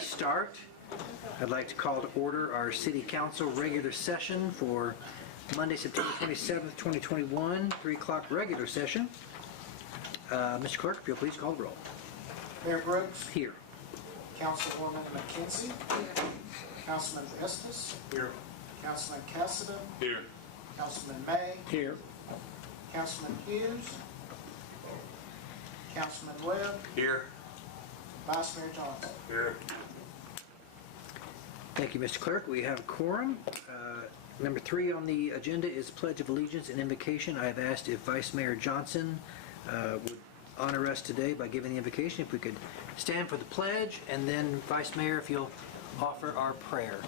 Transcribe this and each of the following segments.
Start. I'd like to call to order our City Council regular session for Monday, September 27th, 2021, 3 o'clock regular session. Mr. Clerk, if you'll please call the roll. Mayor Brooks. Here. Councilwoman McKenzie. Here. Councilman Estes. Here. Councilman Cassidy. Here. Councilman May. Here. Councilman Hughes. Councilman Webb. Here. Vice Mayor Johnson. Here. Thank you, Mr. Clerk. We have a quorum. Number 3 on the agenda is Pledge of Allegiance and Invocation. I have asked if Vice Mayor Johnson would honor us today by giving the invocation. If we could stand for the pledge, and then Vice Mayor, if you'll offer our prayer.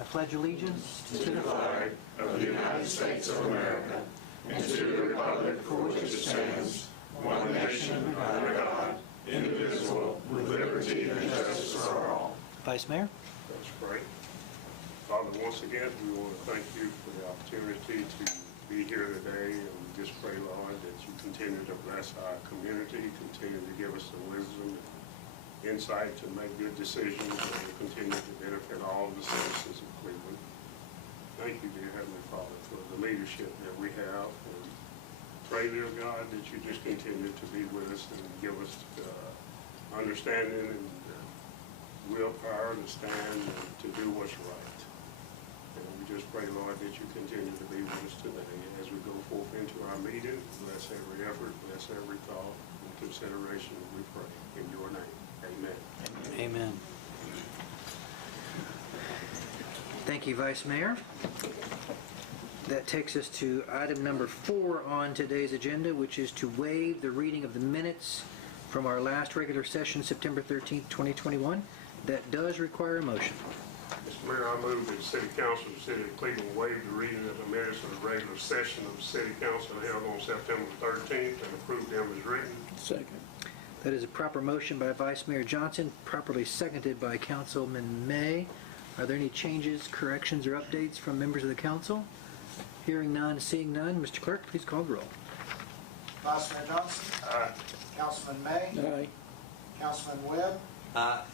I pledge allegiance To the flag of the United States of America and to the republic for which it stands, one nation under God, indivisible, with liberty and justice for all. Vice Mayor. That's great. Father, once again, we want to thank you for the opportunity to be here today, and we just pray, Lord, that you continue to bless our community, continue to give us the wisdom and insight to make good decisions that will continue to benefit all of the citizens of Cleveland. Thank you, dear Heavenly Father, for the leadership that we have, and pray, dear God, that you just continue to be with us and give us understanding and willpower to stand and to do what's right. And we just pray, Lord, that you continue to be with us today as we go forth into our meeting. Bless every effort, bless every thought and consideration, we pray. In your name, amen. Amen. Thank you, Vice Mayor. That takes us to item number 4 on today's agenda, which is to waive the reading of the minutes from our last regular session, September 13th, 2021. That does require a motion. Mr. Mayor, I move that the City Council of the City of Cleveland waive the reading of the minutes of the regular session of the City Council held on September 13th and approve them as written. Second. That is a proper motion by Vice Mayor Johnson, properly seconded by Councilman May. Are there any changes, corrections, or updates from members of the council? Hearing none, seeing none. Mr. Clerk, please call the roll. Vice Mayor Johnson. Aye. Councilman May. Aye. Councilman Webb. Aye.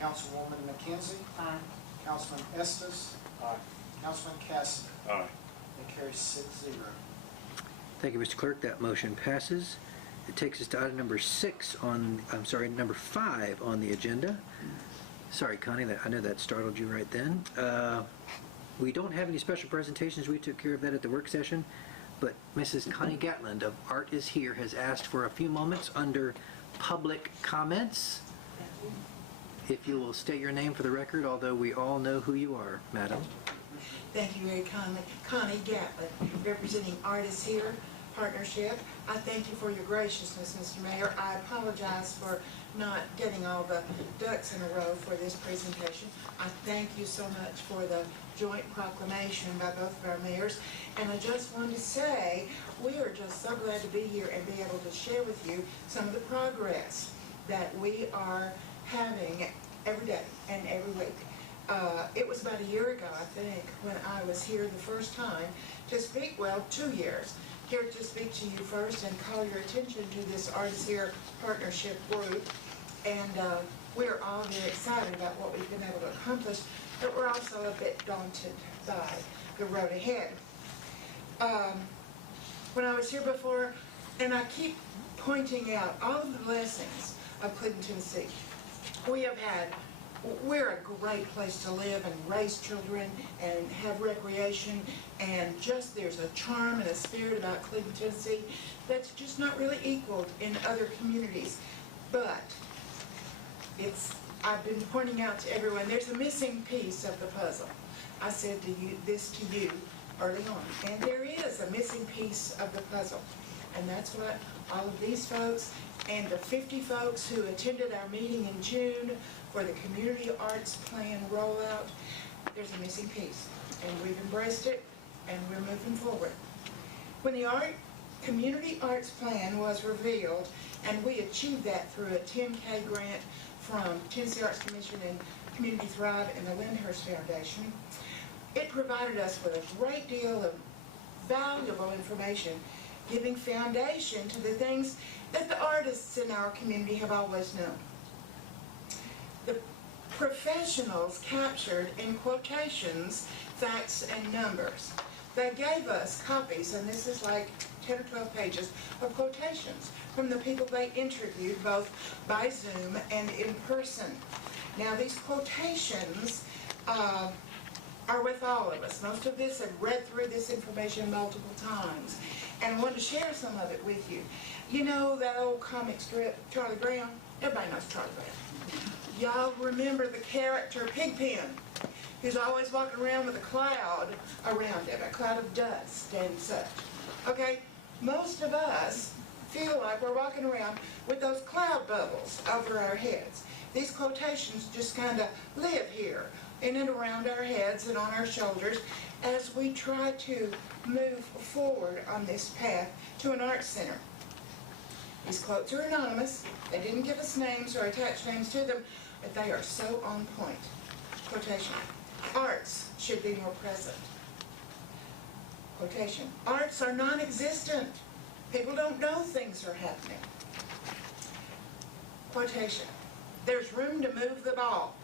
Councilwoman McKenzie. Aye. Councilman Estes. Aye. Councilman Cassidy. Aye. That carries 6-0. Thank you, Mr. Clerk. That motion passes. It takes us to item number 5 on the agenda. Sorry, Connie, I know that startled you right then. We don't have any special presentations. We took care of that at the work session. But Mrs. Connie Gatland of Art is Here has asked for a few moments under public comments. If you will state your name for the record, although we all know who you are, madam. Thank you very kindly. Connie Gatland, representing Art is Here Partnership. I thank you for your graciousness, Mr. Mayor. I apologize for not getting all the ducks in a row for this presentation. I thank you so much for the joint proclamation by both of our mayors. And I just wanted to say, we are just so glad to be here and be able to share with you some of the progress that we are having every day and every week. It was about a year ago, I think, when I was here the first time to speak, 2 years, here to speak to you first and call your attention to this Art is Here Partnership group. And we're all very excited about what we've been able to accomplish, but we're also a bit daunted by the road ahead. When I was here before, and I keep pointing out all of the blessings of Cleveland, Tennessee. We're a great place to live and raise children and have recreation, and just there's a charm and a spirit about Cleveland, Tennessee that's just not really equaled in other communities. But I've been pointing out to everyone, there's a missing piece of the puzzle. I said this to you early on, and there is a missing piece of the puzzle. And that's what all of these folks and the 50 folks who attended our meeting in June for the Community Arts Plan rollout, there's a missing piece. And we've embraced it, and we're moving forward. When the Community Arts Plan was revealed, and we achieved that through a $10K grant from Tennessee Arts Commission and Community Thrive and the Lyndhurst Foundation, it provided us with a great deal of valuable information, giving foundation to the things that the artists in our community have always known. The professionals captured in quotations, facts, and numbers. They gave us copies, and this is like 10 or 12 pages of quotations from the people they interviewed, both by Zoom and in person. Now, these quotations are with all of us. Most of us have read through this information multiple times, and I want to share some of it with you. You know that old comic strip, Charlie Brown? Everybody knows Charlie Brown. Y'all remember the character Pigpen, who's always walking around with a cloud around him, a cloud of dust and such. Okay, most of us feel like we're walking around with those cloud bubbles over our heads. These quotations just kind of live here, in and around our heads and on our shoulders, as we try to move forward on this path to an art center. These quotes are anonymous. They didn't give us names or attach names to them, but they are so on point. Quotation: arts should be more present. Quotation: arts are non-existent. People don't know things are happening. Quotation: there's room to move the ball.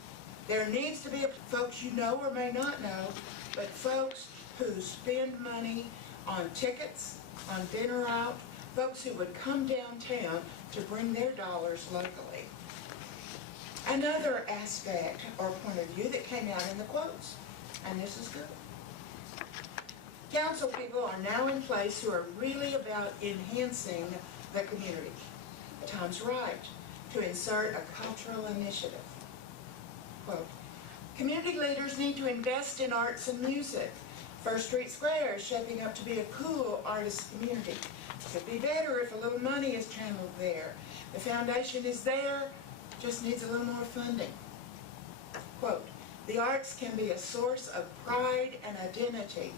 There needs to be folks you know or may not know, but folks who spend money on tickets, on dinner out, folks who would come downtown to bring their dollars locally. Another aspect or point of view that came out in the quotes, and this is good. Council people are now in place who are really about enhancing the community. The time's right to insert a cultural initiative. Quote, community leaders need to invest in arts and music. First Street Square is shaping up to be a cool artist community. Could be better if a little money is channeled there. The foundation is there, just needs a little more funding. Quote, the arts can be a source of pride and identity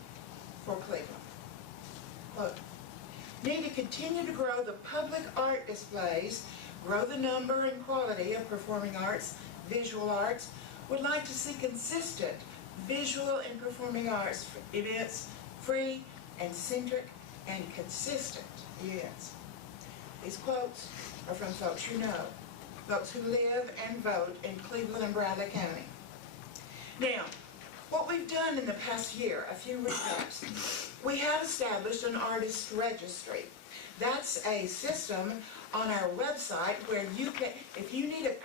for Cleveland. Quote, need to continue to grow the public art displays, grow the number and quality of performing arts, visual arts. Would like to see consistent visual and performing arts events, free and centric and consistent events. These quotes are from folks you know, folks who live and vote in Cleveland and Bradley County. Now, what we've done in the past year, a few recaps, we have established an artist registry. That's a system on our website where you can, if you need a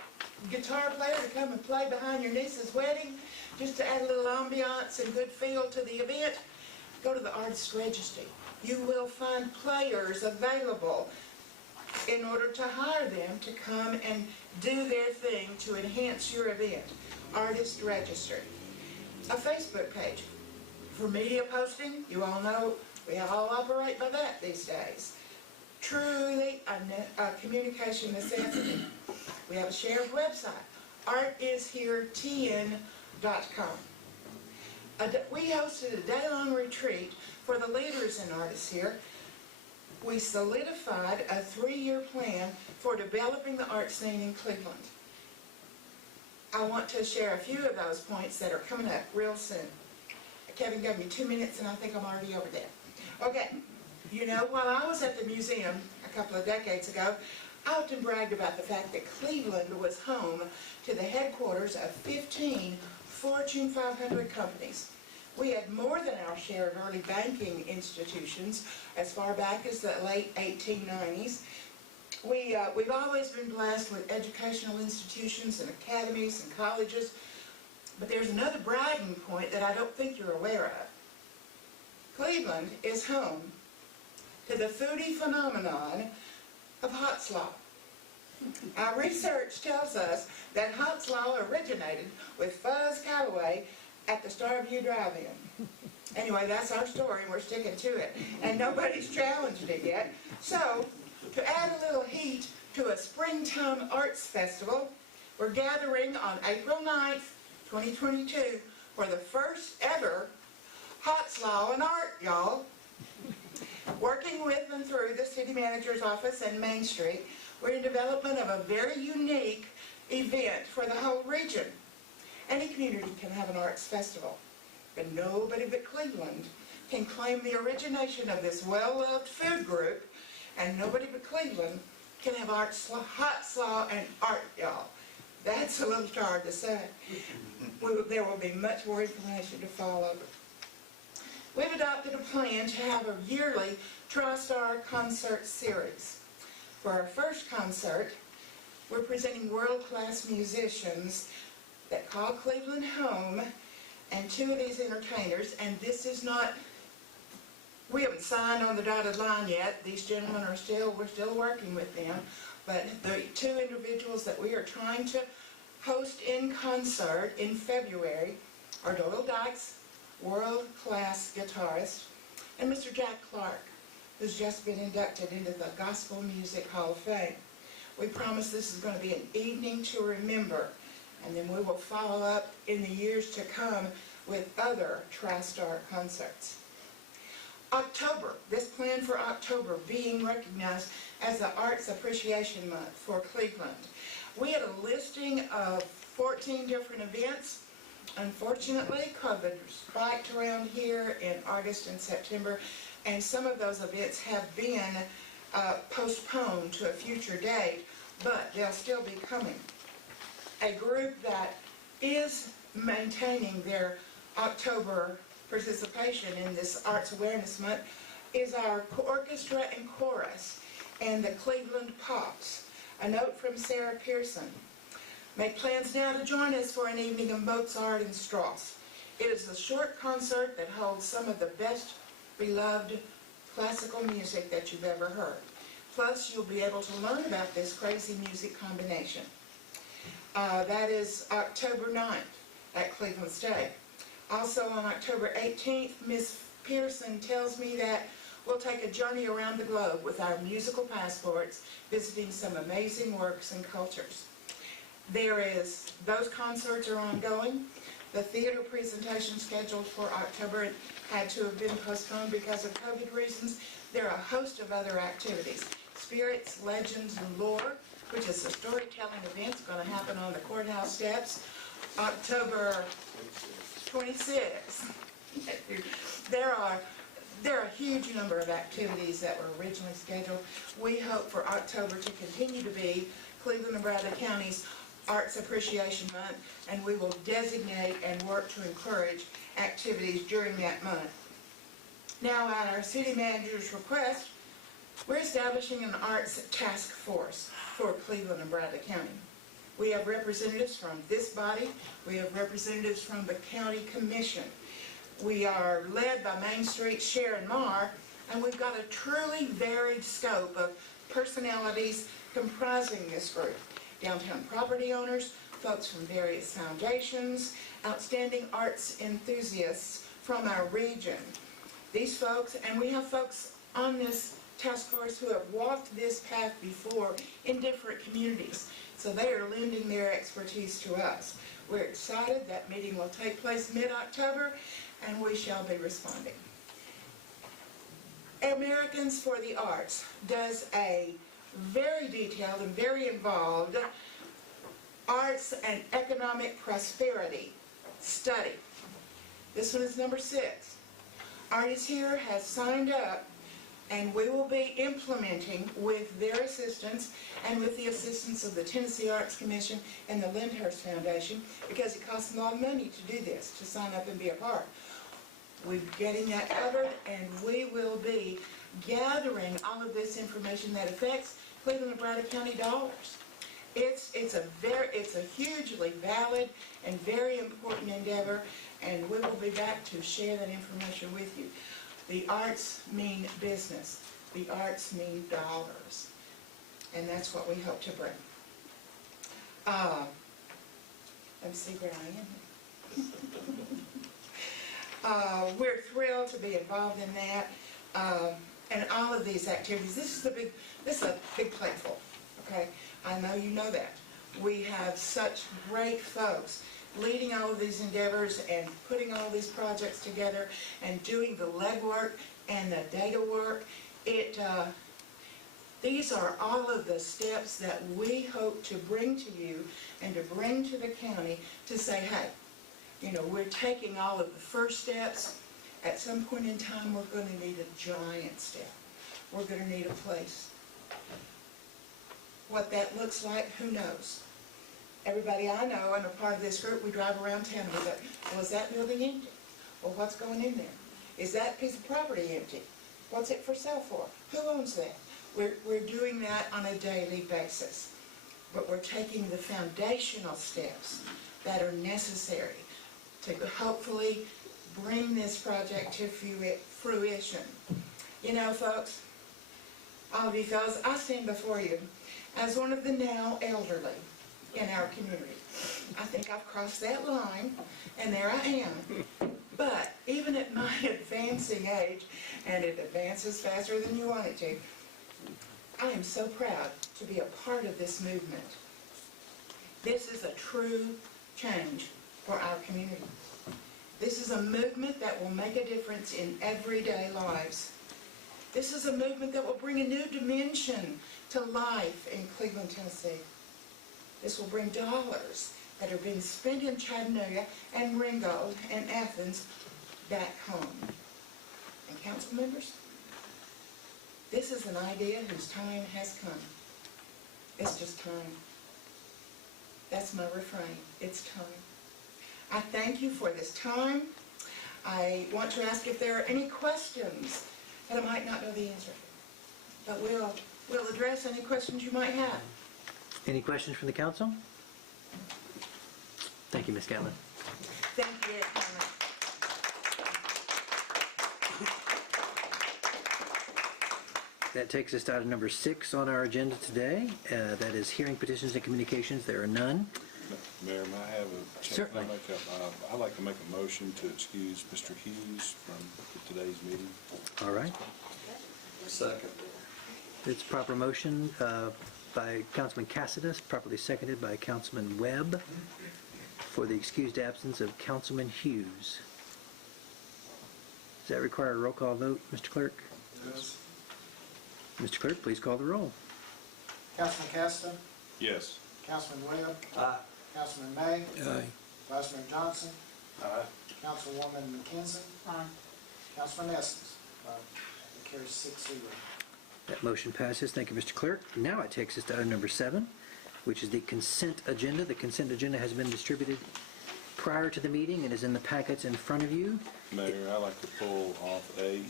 guitar player to come and play behind your niece's wedding, just to add a little ambiance and good feel to the event, go to the artist registry. You will find players available in order to hire them to come and do their thing to enhance your event. Artist registry. A Facebook page. For media posting, you all know we all operate by that these days. Truly a communication necessity. We have a shared website, artisheretn.com. We hosted a day-long retreat for the leaders and artists here. We solidified a 3-year plan for developing the art scene in Cleveland. I want to share a few of those points that are coming up real soon. Kevin gave me 2 minutes and I think I'm already over there. Okay, you know, while I was at the museum a couple of decades ago, I often bragged about the fact that Cleveland was home to the headquarters of 15 Fortune 500 companies. We had more than our share of early banking institutions as far back as the late 1890s. We've always been blessed with educational institutions and academies and colleges, but there's another bragging point that I don't think you're aware of. Cleveland is home to the foodie phenomenon of hot slaw. Our research tells us that hot slaw originated with Fuzz Calloway at the Starview Drive-In. Anyway, that's our story and we're sticking to it. And nobody's challenged it yet. So, to add a little heat to a springtime arts festival, we're gathering on April 9th, 2022 for the first ever Hot Slaw and Art, y'all. Working with and through the city manager's office and Main Street, we're in development of a very unique event for the whole region. Any community can have an arts festival, but nobody but Cleveland can claim the origination of this well-loved food group, and nobody but Cleveland can have hot slaw and art, y'all. That's a little hard to say. There will be much more information to follow. We've adopted a plan to have a yearly TriStar concert series. For our first concert, we're presenting world-class musicians that call Cleveland home, and two of these entertainers, and this is not, we haven't signed on the dotted line yet. These gentlemen we're still working with them, but the two individuals that we are trying to host in concert in February are Doyle Dykes, world-class guitarist, and Mr. Jack Clark, who's just been inducted into the Gospel Music Hall of Fame. We promise this is going to be an evening to remember, and then we will follow up in the years to come with other TriStar concerts. October, this plan for October being recognized as the Arts Appreciation Month for Cleveland. We had a listing of 14 different events. Unfortunately, COVID spiked around here in August and September, and some of those events have been postponed to a future date, but they'll still be coming. A group that is maintaining their October participation in this Arts Awareness Month is our orchestra and chorus and the Cleveland Pops. A note from Sarah Pearson. Make plans now to join us for an evening of Mozart and Strauss. It is a short concert that holds some of the best beloved classical music that you've ever heard. Plus, you'll be able to learn about this crazy music combination. That is October 9th at Cleveland State. Also on October 18th, Ms. Pearson tells me that we'll take a journey around the globe with our musical passports, visiting some amazing works and cultures. Those concerts are ongoing. The theater presentation scheduled for October had to have been postponed because of COVID reasons. There are a host of other activities. Spirits, Legends, and Lore, which is a storytelling event, is going to happen on the courthouse steps, October 26th. There are a huge number of activities that were originally scheduled. We hope for October to continue to be Cleveland and Bradley County's Arts Appreciation Month, and we will designate and work to encourage activities during that month. Now, at our city manager's request, we're establishing an arts task force for Cleveland and Bradley County. We have representatives from this body. We have representatives from the county commission. We are led by Main Street Sharon Marr, and we've got a truly varied scope of personalities comprising this group. Downtown property owners, folks from various foundations, outstanding arts enthusiasts from our region. These folks, and we have folks on this task force who have walked this path before in different communities, so they are lending their expertise to us. We're excited. That meeting will take place mid-October, and we shall be responding. Americans for the Arts does a very detailed and very involved arts and economic prosperity study. This one is number 6. Artists Here has signed up, and we will be implementing with their assistance and with the assistance of the Tennessee Arts Commission and the Lyndhurst Foundation, because it costs a lot of money to do this, to sign up and be a part. We're getting that covered, and we will be gathering all of this information that affects Cleveland and Bradley County dollars. It's a hugely valid and very important endeavor, and we will be back to share that information with you. The arts mean business. The arts mean dollars, and that's what we hope to bring. Let me see where I am. We're thrilled to be involved in that, and all of these activities. This is a big plateful. Okay, I know you know that. We have such great folks leading all of these endeavors and putting all these projects together and doing the legwork and the data work. These are all of the steps that we hope to bring to you and to bring to the county to say, hey, you know, we're taking all of the first steps. At some point in time, we're going to need a giant step. We're going to need a place. What that looks like, who knows? Everybody I know and a part of this group, we drive around town with it. Well, is that building empty? Well, what's going in there? Is that piece of property empty? What's it for sale for? Who owns that? We're doing that on a daily basis. But we're taking the foundational steps that are necessary to hopefully bring this project to fruition. You know, folks, all of you fellas, I stand before you as one of the now elderly in our community. I think I've crossed that line, and there I am. But even at my advancing age, and it advances faster than you want it to, I am so proud to be a part of this movement. This is a true change for our community. This is a movement that will make a difference in everyday lives. This is a movement that will bring a new dimension to life in Cleveland, Tennessee. This will bring dollars that are being spent in Chattanooga and Ringgold and Athens back home. And council members, this is an idea whose time has come. It's just time. That's my refrain. It's time. I thank you for this time. I want to ask if there are any questions that I might not know the answer to. But we'll address any questions you might have. Any questions from the council? Thank you, Ms. Gatlin. Thank you, Ed Conley. That takes us to item number 6 on our agenda today. That is hearing petitions and communications. There are none. Mayor, may I have a check? Certainly. I'd like to make a motion to excuse Mr. Hughes from today's meeting. All right. Second. It's proper motion by Councilman Cassidy, properly seconded by Councilman Webb for the excused absence of Councilman Hughes. Does that require a roll call vote, Mr. Clerk? Yes. Mr. Clerk, please call the roll. Councilman Caston, Yes. Councilman Webb, Aye. Councilman May, Aye. Vice Mayor Johnson, Aye. Councilwoman McKenzie, Councilman Estes. It carries 6-0. That motion passes. Thank you, Mr. Clerk. Now it takes us to item number 7, which is the consent agenda. The consent agenda has been distributed prior to the meeting and is in the packets in front of you. Mayor, I'd like to pull off the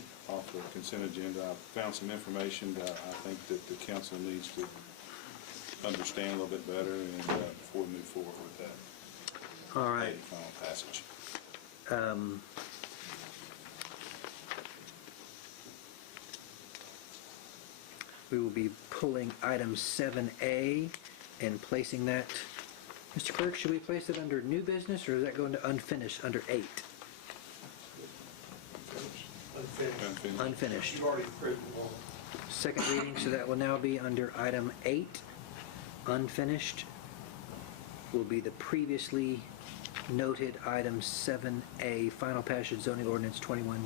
consent agenda. I found some information that I think that the council needs to understand a little bit better and before we move forward with that. All right. Final passage. We will be pulling item 7A and placing that. Mr. Clerk, should we place it under new business or does that go into unfinished under 8? Unfinished. Unfinished. You've already approved the law. Second reading, so that will now be under item 8. Unfinished will be the previously noted item 7A, final passage zoning ordinance 21-29.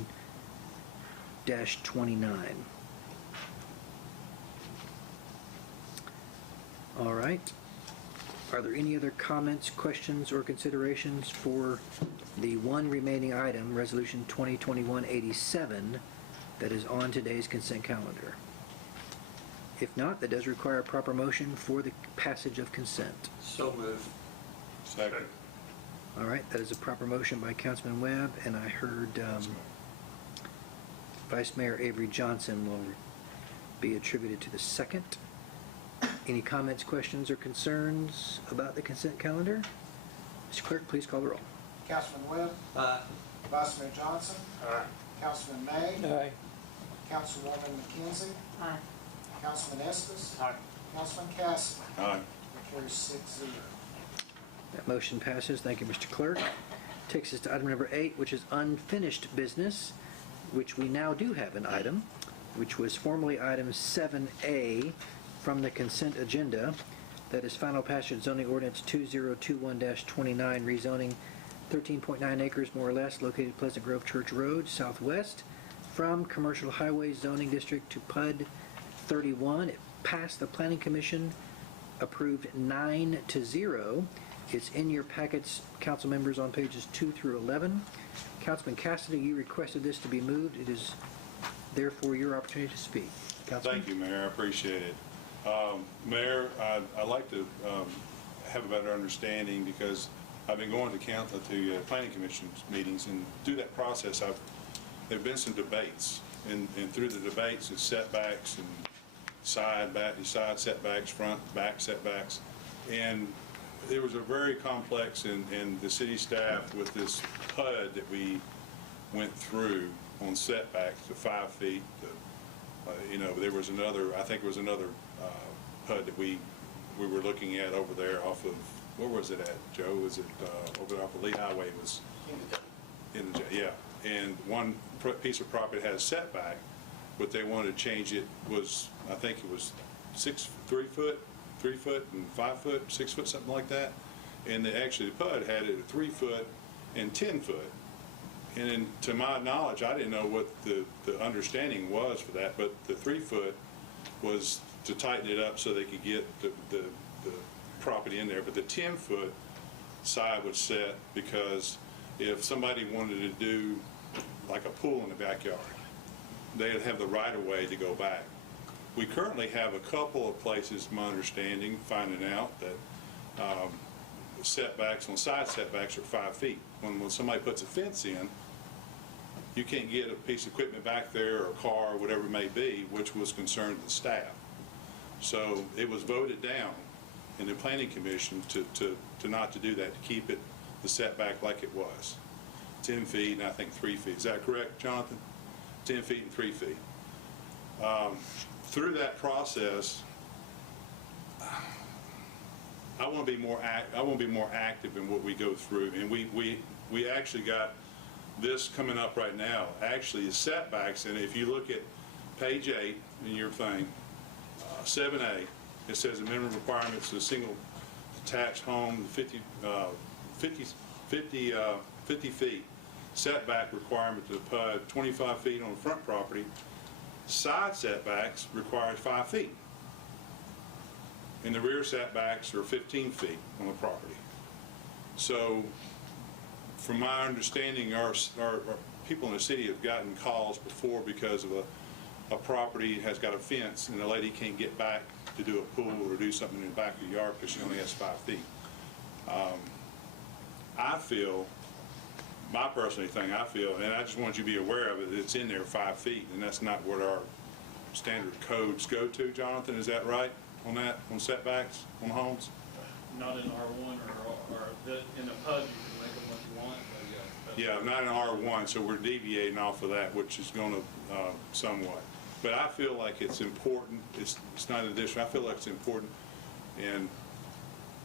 All right. Are there any other comments, questions, or considerations for the one remaining item, Resolution 2021-87, that is on today's consent calendar? If not, that does require a proper motion for the passage of consent. So moved. Second. All right, that is a proper motion by Councilman Webb, and I heard Vice Mayor Avery Johnson will be attributed to the second. Any comments, questions, or concerns about the consent calendar? Mr. Clerk, please call the roll. Councilman Webb, Aye. Vice Mayor Johnson, Aye. Councilman May, Aye. Councilwoman McKenzie, Councilman Estes, Aye. Councilman Caston. Aye. It carries 6-0. That motion passes. Thank you, Mr. Clerk. Takes us to item number 8, which is unfinished business, which we now do have an item, which was formerly item 7A from the consent agenda. That is final passage zoning ordinance 2021-29, rezoning 13.9 acres more or less located Pleasant Grove Church Road southwest from commercial highway zoning district to PUD 31. It passed the Planning Commission, approved 9-0. It's in your packets, council members, on pages 2 through 11. Councilman Cassidy, you requested this to be moved. It is therefore your opportunity to speak. Councilman? Thank you, Mayor. I appreciate it. Mayor, I'd like to have a better understanding, because I've been going to planning commission meetings, and through that process, there've been some debates, and through the debates, it's setbacks and side setbacks, front, back setbacks, and there was a very complex, and the city staff with this PUD that we went through on setbacks to 5 feet. There was another, I think it was another PUD that we were looking at over there off of, where was it at, Joe? Was it over off of Lee Highway? It was yeah. And one piece of property had a setback, but they wanted to change it, was, I think it was 3 foot and 5 foot, 6 foot, something like that. And the PUD had it at 3 foot and 10 foot. And then, to my knowledge, I didn't know what the understanding was for that, but the 3 foot was to tighten it up so they could get the property in there. But the 10 foot side was set because if somebody wanted to do like a pool in the backyard, they'd have the right of way to go back. We currently have a couple of places, my understanding, finding out that setbacks on side setbacks are 5 feet. When somebody puts a fence in, you can't get a piece of equipment back there or a car or whatever it may be, which was concerned to the staff. So it was voted down in the planning commission to not to do that, to keep it the setback like it was, 10 feet and I think 3 feet. Is that correct, Jonathan? 10 feet and 3 feet. Through that process, I want to be more active in what we go through, and we actually got this coming up right now. Actually, is setbacks, and if you look at page 8 in your thing, 7A, it says the minimum requirements of a single detached home, 50 feet. Setback requirement to the PUD, 25 feet on the front property. Side setbacks requires 5 feet. And the rear setbacks are 15 feet on the property. So, from my understanding, our people in the city have gotten calls before because of a property has got a fence and the lady can't get back to do a pool or do something in the back of the yard because she only has 5 feet. I feel, my personal thing, and I just want you to be aware of it, it's in there 5 feet, and that's not what our standard codes go to, Jonathan, is that right on that, on setbacks, on homes? Not in R1 or in the PUD, you can make them what you want, but Yeah, not in R1, so we're deviating off of that, which is going to somewhat. But I feel like it's important, it's not an addition, I feel like it's important, and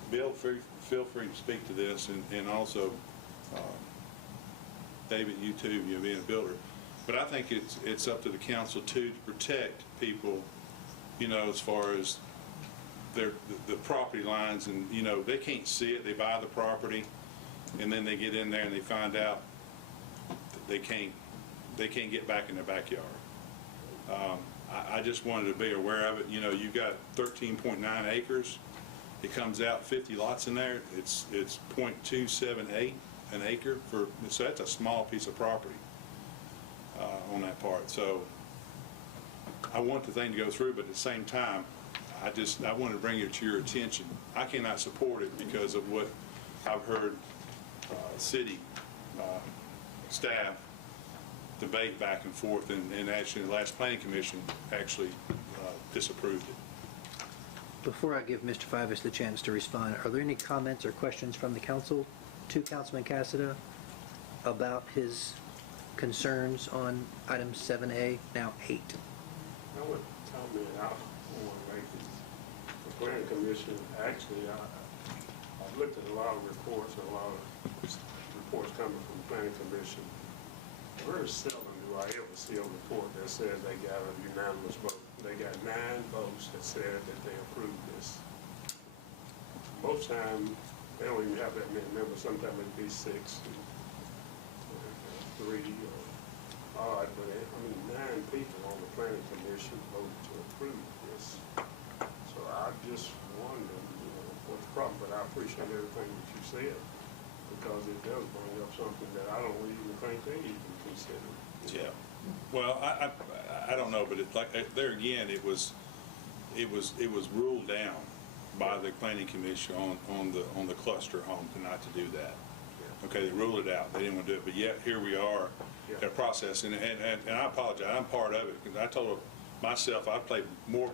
Bill, feel free to speak to this, and also, David, you too, you being a builder. But I think it's up to the council too to protect people, as far as the property lines, and they can't see it. They buy the property, and then they get in there and they find out that they can't get back in their backyard. I just wanted to be aware of it. You've got 13.9 acres. It comes out 50 lots in there. It's 0.278 an acre so that's a small piece of property on that part. So I want the thing to go through, but at the same time, I want to bring it to your attention. I cannot support it because of what I've heard city staff debate back and forth, and actually the last planning commission actually disapproved it. Before I give Mr. Fivas the chance to respond, are there any comments or questions from the council to Councilman Cassada about his concerns on item 7A, now 8? I would comment out on the planning commission. Actually, I've looked at a lot of reports and a lot of reports coming from the planning commission. Very seldom do I ever see a report that says they got a unanimous vote. They got 9 votes that said that they approved this. Most times, they don't even have that many members. Sometimes it'd be 6 and 3 or odd, but 9 people on the planning commission voted to approve this. So I just wonder, what's the problem? But I appreciate everything that you said, because it does bring up something that I don't even think they even consider. Yeah. Well, I don't know, but there again, it was ruled down by the planning commission on the cluster home not to do that. Okay, they ruled it out. They didn't want to do it, but yet here we are in a process, and I apologize. I'm part of it because I told myself I paid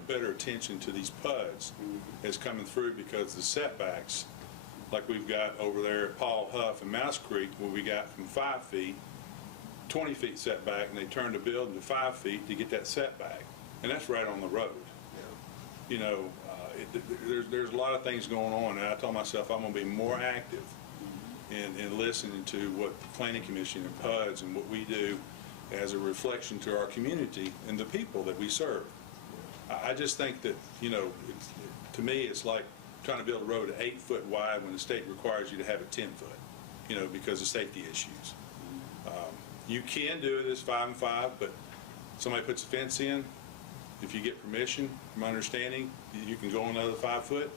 better attention to these PUDs as coming through because the setbacks, like we've got over there at Paul Huff and Mouse Creek, where we got from 5 feet, 20 feet setback, and they turned the building to 5 feet to get that setback, and that's right on the road. You know, there's a lot of things going on, and I told myself I'm going to be more active in listening to what the Planning Commission and PUDs and what we do as a reflection to our community and the people that we serve. I just think that, you know, to me it's like trying to build a road 8 foot wide when the state requires you to have it 10 foot, you know, because of safety issues. You can do it as 5 and 5, but somebody puts a fence in, if you get permission, from my understanding, you can go another 5 foot.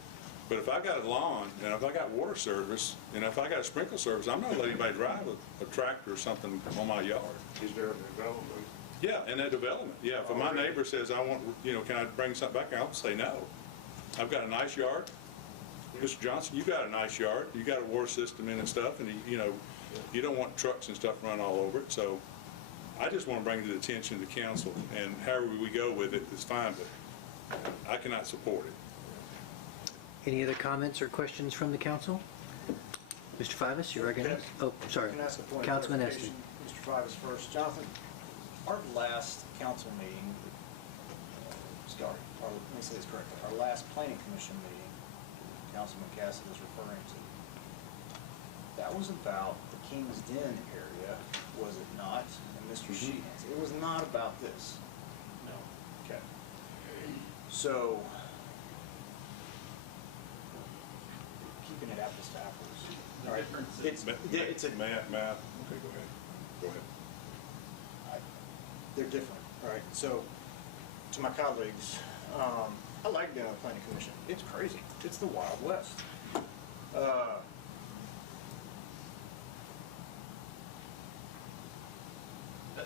But if I got a lawn, and if I got water service, and if I got a sprinkler service, I'm not letting anybody drive a tractor or something on my yard. Is there a development? Yeah, and that development. Yeah, if my neighbor says, I want, you know, can I bring something back, I'll say no. I've got a nice yard. Mr. Johnson, you got a nice yard. You got a water system in and stuff, and you know, you don't want trucks and stuff running all over it. So I just want to bring to the attention of the council, and however we go with it is fine, but I cannot support it. Any other comments or questions from the council? Mr. Fivas, you're recognized. Oh, sorry. Can I ask a point of Councilman clarification? Mr. Fivas first. Jonathan, our last council meeting, let me say this correctly, our last planning commission meeting, Councilman Cassidy is referring to, that was about the King's Den area, was it not? And Mr. Sheehan's. It was not about this. No. Okay. So, keeping it apples to apples. The All right. difference It's a Matt, okay, go ahead. Go ahead. they're different, all right? So, to my colleagues, I like being on the planning commission. It's crazy. It's the Wild West.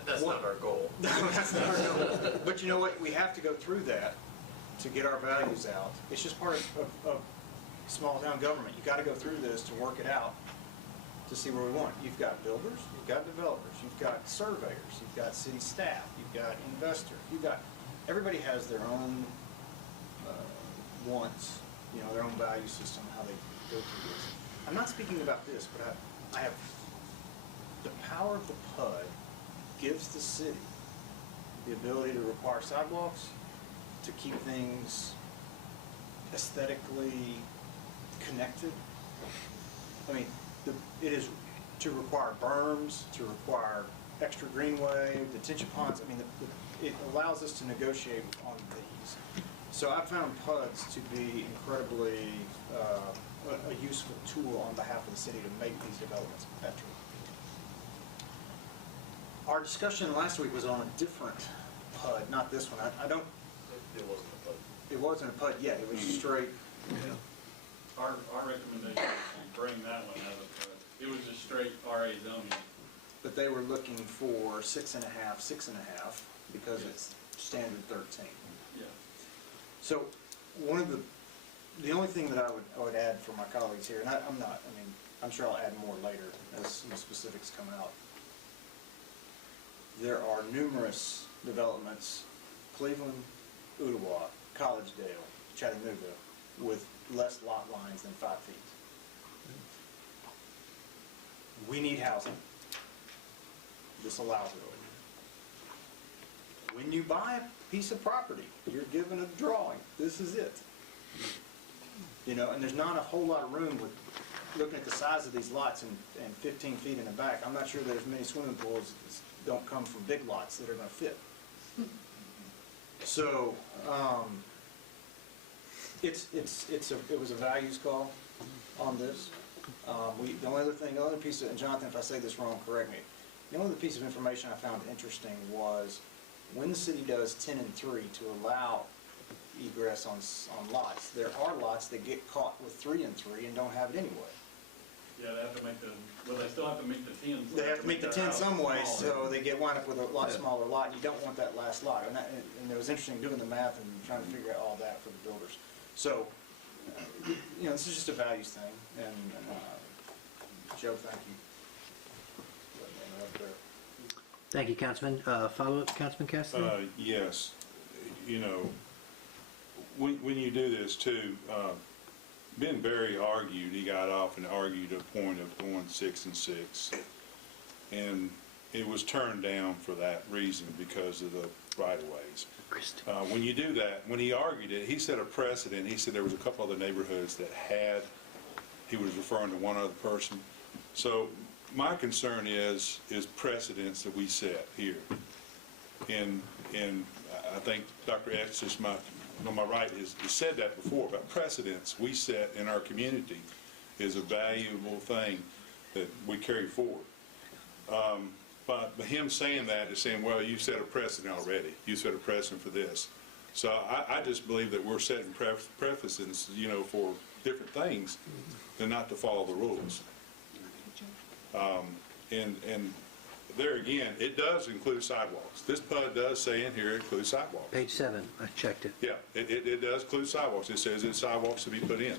That's not our goal. That's not our goal. But you know what? We have to go through that to get our values out. It's just part of small town government. You got to go through this to work it out to see where we want. You've got builders, you've got developers, you've got surveyors, you've got city staff, you've got investors, everybody has their own wants, you know, their own value system, how they go through this. I'm not speaking about this, but I have the power of the PUD gives the city the ability to require sidewalks, to keep things aesthetically connected. I mean, it is to require berms, to require extra greenway, detention ponds. I mean, it allows us to negotiate on these. So I found PUDs to be incredibly a useful tool on behalf of the city to make these developments better. Our discussion last week was on a different PUD, not this one. I don't. It wasn't a vote. It wasn't a PUD yet. It was straight. Our recommendation is to bring that one out of, it was just straight RA zoning. But they were looking for 6.5, 6.5 because it's standard 13. Yeah. So one of the only thing that I would add for my colleagues here, and I'm sure I'll add more later as some specifics come out. There are numerous developments, Cleveland, Ottawa, Collegedale, Chattanooga, with less lot lines than 5 feet. We need housing. This allows it. When you buy a piece of property, you're given a drawing. This is it. You know, and there's not a whole lot of room with looking at the size of these lots and 15 feet in the back. I'm not sure there's many swimming pools that don't come from big lots that are going to fit. So it was a values call on this. The only other piece of, and Jonathan, if I say this wrong, correct me. The only other piece of information I found interesting was when the city does 10 and 3 to allow egress on lots, there are lots that get caught with 3 and 3 and don't have it anyway. Yeah, they have to make they still have to make the 10. So They have to make the 10 some way, smaller. so they wind up with a lot smaller lot, and you don't want that last lot. And it was interesting doing the math and trying to figure out all that for the builders. So you know, this is just a values thing, and Joe, thank you. Let me know up there. Thank you, Councilman. Follow-up, Councilman Cassidy? Yes, you know, when you do this too, Ben Berry argued, he got off and argued a point of going 6 and 6. And it was turned down for that reason because of the right-of-ways. When you do that, when he argued it, he set a precedent. He said there was a couple other neighborhoods that had, he was referring to one other person. So my concern is precedents that we set here. And I think Dr. Estes, on my right, has said that before, but precedents we set in our community is a valuable thing that we carry forward. But him saying that is saying, well, you set a precedent already. You set a precedent for this. So I just believe that we're setting precedents, you know, for different things and not to follow the rules. And there again, it does include sidewalks. This PUD does say in here it includes sidewalks. Page 7, I checked it. Yeah, it does include sidewalks. It says that sidewalks to be put in.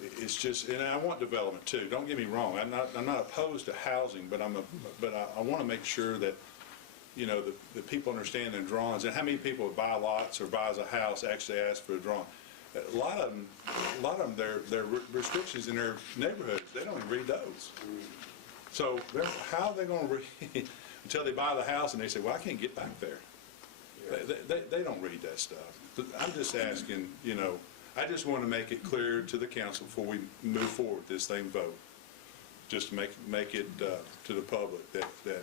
It's just, and I want development too. Don't get me wrong. I'm not opposed to housing, but I want to make sure that, you know, that people understand their drawings. And how many people buy lots or buys a house actually ask for a drawing? A lot of them, their restrictions in their neighborhoods, they don't even read those. So how are they going to read until they buy the house and they say, well, I can't get back there. They don't read that stuff. I'm just asking, you know, I just want to make it clear to the council before we move forward with this thing, vote. Just to make it to the public that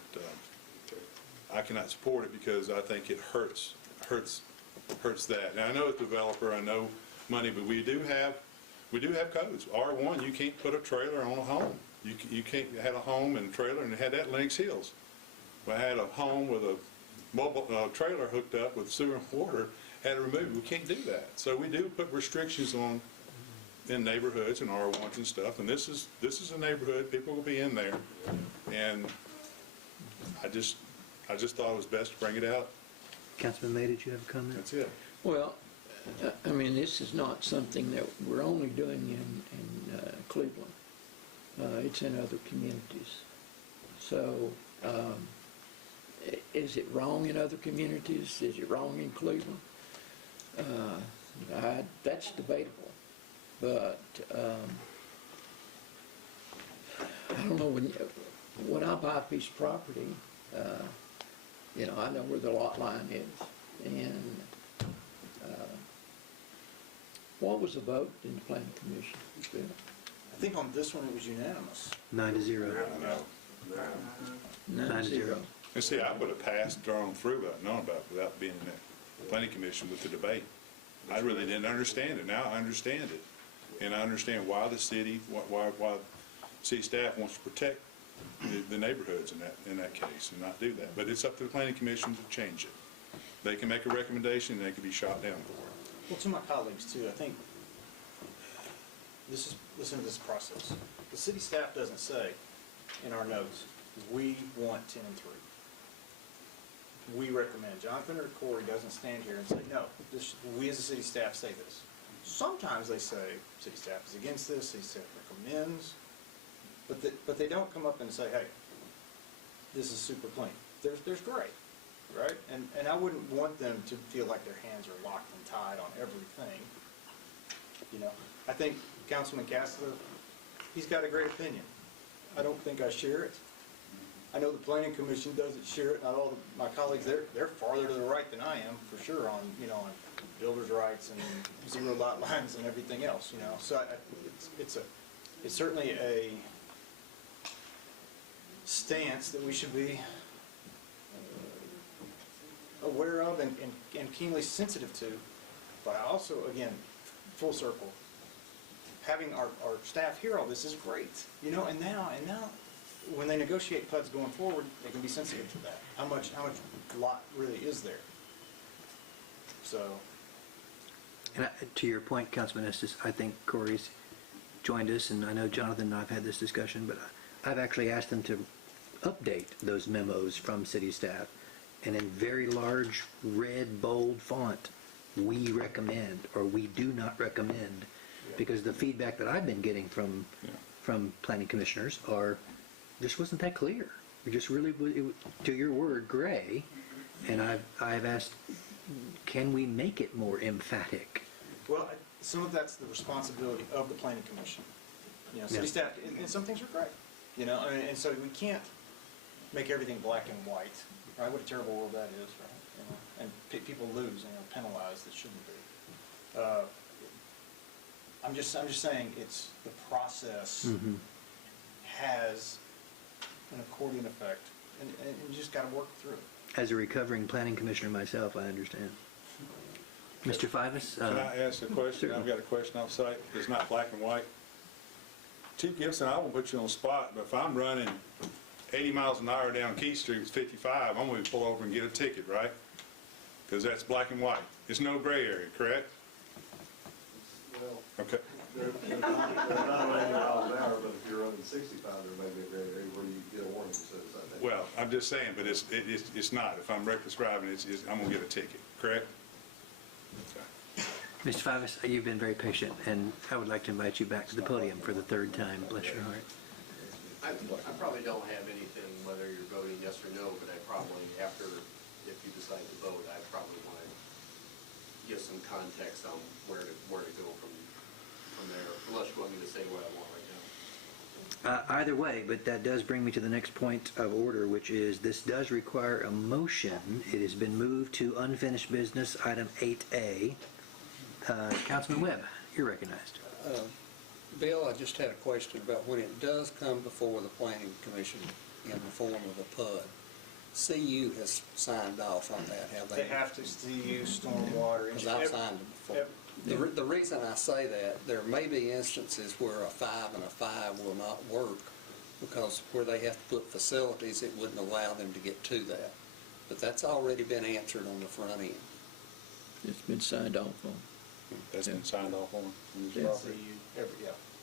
I cannot support it because I think it hurts that. Now I know as a developer, I know money, but we do have codes. R1, you can't put a trailer on a home. You can't have a home and trailer, and it had that in Lenox Hills. I had a home with a mobile trailer hooked up with sewer and water, had it removed. We can't do that. So we do put restrictions on in neighborhoods and R1s and stuff. And this is a neighborhood. People will be in there, and I just thought it was best to bring it out. Councilman May, did you have a comment? That's it. Well, I mean, this is not something that we're only doing in Cleveland. It's in other communities. So is it wrong in other communities? Is it wrong in Cleveland? That's debatable. But I don't know, when I buy a piece of property, you know, I know where the lot line is. And what was the vote in the planning commission? I think on this one it was unanimous. 9-0. 9-0. And see, I would have passed, thrown through without knowing about it, without being in that planning commission with the debate. I really didn't understand it. Now I understand it. And I understand why the city, why city staff wants to protect the neighborhoods in that case and not do that. But it's up to the planning commission to change it. They can make a recommendation and they can be shot down for it. Well, to my colleagues too, I think listen to this process. The city staff doesn't say in our notes, we want 10 and 3. We recommend. Jonathan or Corey doesn't stand here and say, no, we as a city staff say this. Sometimes they say city staff is against this, city staff recommends, but they don't come up and say, hey, this is super clean. There's gray, right? And I wouldn't want them to feel like their hands are locked and tied on everything. You know, I think Councilman Castler, he's got a great opinion. I don't think I share it. I know the planning commission doesn't share it. Not all my colleagues, they're farther to the right than I am, for sure, on, you know, on builders' rights and zero lot lines and everything else, you know. So it's certainly a stance that we should be aware of and keenly sensitive to. But I also, again, full circle, having our staff hear all this is great, you know. And now when they negotiate PUDs going forward, they can be sensitive to that. How much lot really is there? So. And to your point, Councilman Estes, I think Corey's joined us, and I know Jonathan and I have had this discussion, but I've actually asked them to update those memos from city staff, and in very large, red, bold font, we recommend or we do not recommend, because the feedback that I've been getting from planning commissioners are, this wasn't that clear. It just really, to your word, gray, and I've asked, can we make it more emphatic? Well, some of that's the responsibility of the planning commission. You know, city Yeah. staff, and some things are great, you know, and so we can't make everything black and white, right? What a terrible world that is, right? You know, and people lose and are penalized that shouldn't be. I'm just saying, it's the process has an accordion effect, and you just got to work through it. As a recovering planning commissioner myself, I understand. Mr. Fivas? Can I ask a question? Certainly. I've got a question off site. It's not black and white. Chief Gibson, I won't put you on the spot, but if I'm running 80 miles an hour down Key Street with 55, I'm going to pull over and get a ticket, right? Because that's black and white. It's no gray area, correct? Well, Okay. they're not 80 miles an hour, but if you're running 65, there may be a gray area where you get a warning that says, I think. Well, I'm just saying, but it's not. If I'm reckless driving, I'm going to get a ticket, correct? Okay. Mr. Fivas, you've been very patient, and I would like to invite you back to the podium for the third time. Bless your heart. I probably don't have anything, whether you're voting yes or no, but I probably, after, if you decide to vote, I probably want to give some context on where to go from there, unless you want me to say what I want right now. Either way, but that does bring me to the next point of order, which is this does require a motion. It has been moved to unfinished business, item 8A. Councilman Webb, you're recognized. Bill, I just had a question about when it does come before the Planning Commission in the form of a PUD. CU has signed off on that, have they? They have to see stormwater. Because I've signed it before. The reason I say that, there may be instances where a 5 and a 5 will not work because where they have to put facilities, it wouldn't allow them to get to that. But that's already been answered on the front end. It's been signed off on. That's been signed off on this Yeah. property.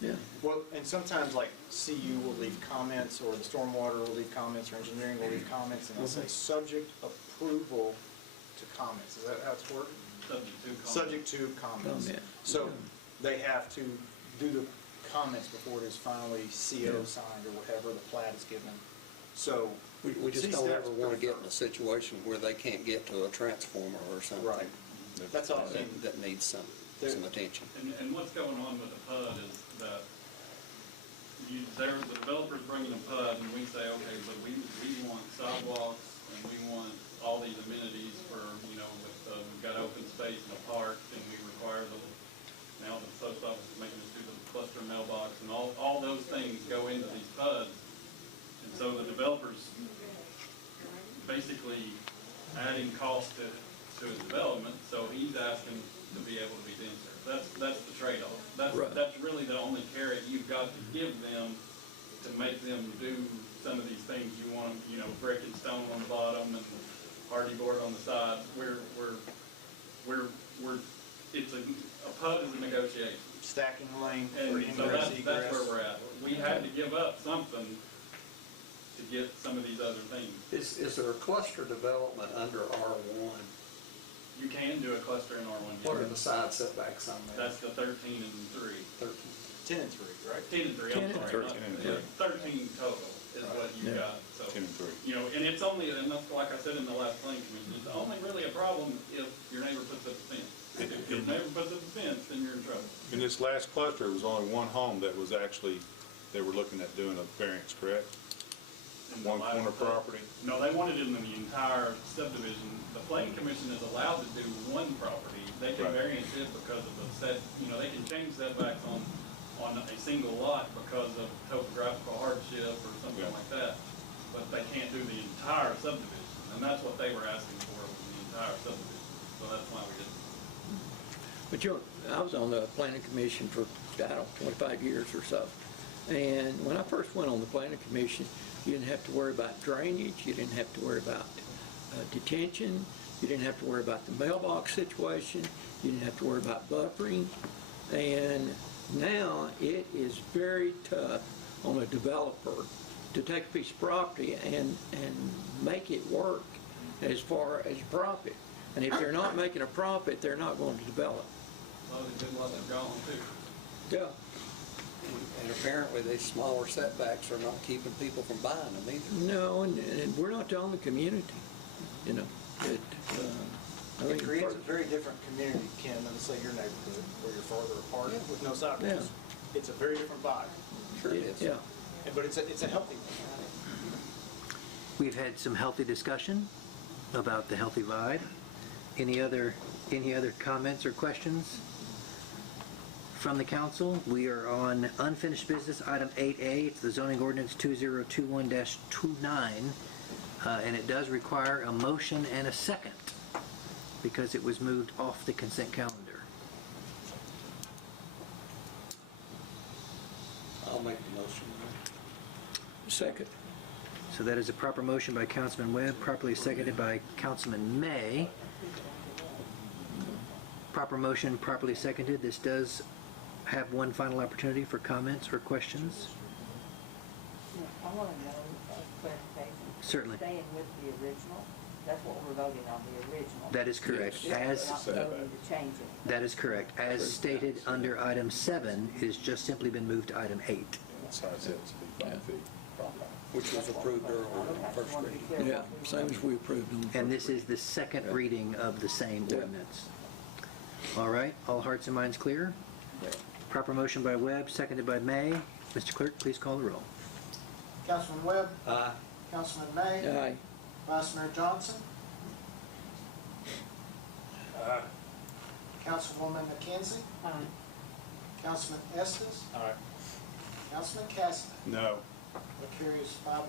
Yeah. Well, and sometimes like CU will leave comments, or the stormwater will leave comments, or engineering will leave comments, and they'll say, subject approval to comments. Is that how it's worded? Subject to comments. Comment. Oh, So they have to do the comments before it is finally CO signed or whatever the plat is given. So We just city don't staff's ever want to pretty get in a situation where they can't get to a transformer or something. Right. That's all. I mean, That needs some attention. And what's going on with the PUD is that the developer's bringing a PUD, and we say, okay, but we want sidewalks, and we want all these amenities for, we've got open space in a park, and we require now the post office is making us do the cluster mailbox, and all those things go into these PUDs. And so the developer's basically adding cost to his development, so he's asking to be able to be denser. That's the trade-off. That's really the only carrot you've got to give them to make them do some of these things. You want them, brick and stone on the bottom and hardy board on the sides. It's a PUD is a negotiation. stacking lane for And so ingress, that's egress. where we're at. We had to give up something to get some of these other things. Is there a cluster development under R1? You can do a cluster in R1. What are the side setbacks on that? That's the 13 and 3. 10 and 3, right? 10 and 3, 10 I'm and sorry. 13 and not- 13 total is what you've Yeah. got, so. 10 and 3. And it's only, and that's like I said in the last planning commission, it's only really a problem if your neighbor puts up a fence. If your neighbor puts up a fence, then you're in trouble. In this last cluster, it was only one home that was actually, they were looking at doing a variance, correct? In the One last- corner property? No, they wanted it in the entire subdivision. The planning commission is allowed to do one property. They can Right. variance it because of the they can change setbacks on a single lot because of topographical hardship or something Yeah. like that. But they can't do the entire subdivision, and that's what they were asking for, was the entire subdivision. So that's why we didn't. But I was on the planning commission for, 25 years or so. And when I first went on the planning commission, you didn't have to worry about drainage, you didn't have to worry about detention, you didn't have to worry about the mailbox situation, you didn't have to worry about buffering. And now it is very tough on a developer to take a piece of property and make it work as far as profit. And if they're not making a profit, they're not going to develop. So they do what they're going to. Yeah. And apparently these smaller setbacks are not keeping people from buying them either. No, and we're not the only community, you know. I It think creates a very different community, Ken, than say your neighborhood, where you're farther apart with no sidewalks. Yeah. It's a very different vibe, Sure it is. Yeah. but it's a healthy one. We've had some healthy discussion about the healthy vibe. Any other comments or questions from the council? We are on unfinished business, item 8A. It's the zoning ordinance 2021-29, and it does require a motion and a second because it was moved off the consent calendar. I'll make the motion. Second. So that is a proper motion by Councilman Webb, properly seconded by Councilman May. Proper motion, properly seconded. This does have one final opportunity for comments or questions. I want to know, clarification. Certainly. Staying with the original, that's what we're voting on, the original. That is correct. Yes. We're not voting to change it. That is correct. As stated under item 7, it has just simply been moved to item 8. Size has to be 5 feet. Which was approved earlier on first reading. Yeah, same as we approved them. And this is the second reading of the same Yeah. ordinance. All right, all hearts and minds clear? Yeah. Proper motion by Webb, seconded by May. Mr. Clerk, please call the roll. Councilman Webb, Aye. Councilman May, Aye. Vice Mayor Johnson, Councilwoman McKenzie, Aye. Councilman Estes, All right. Councilman Cassidy. No. That carries 5-1.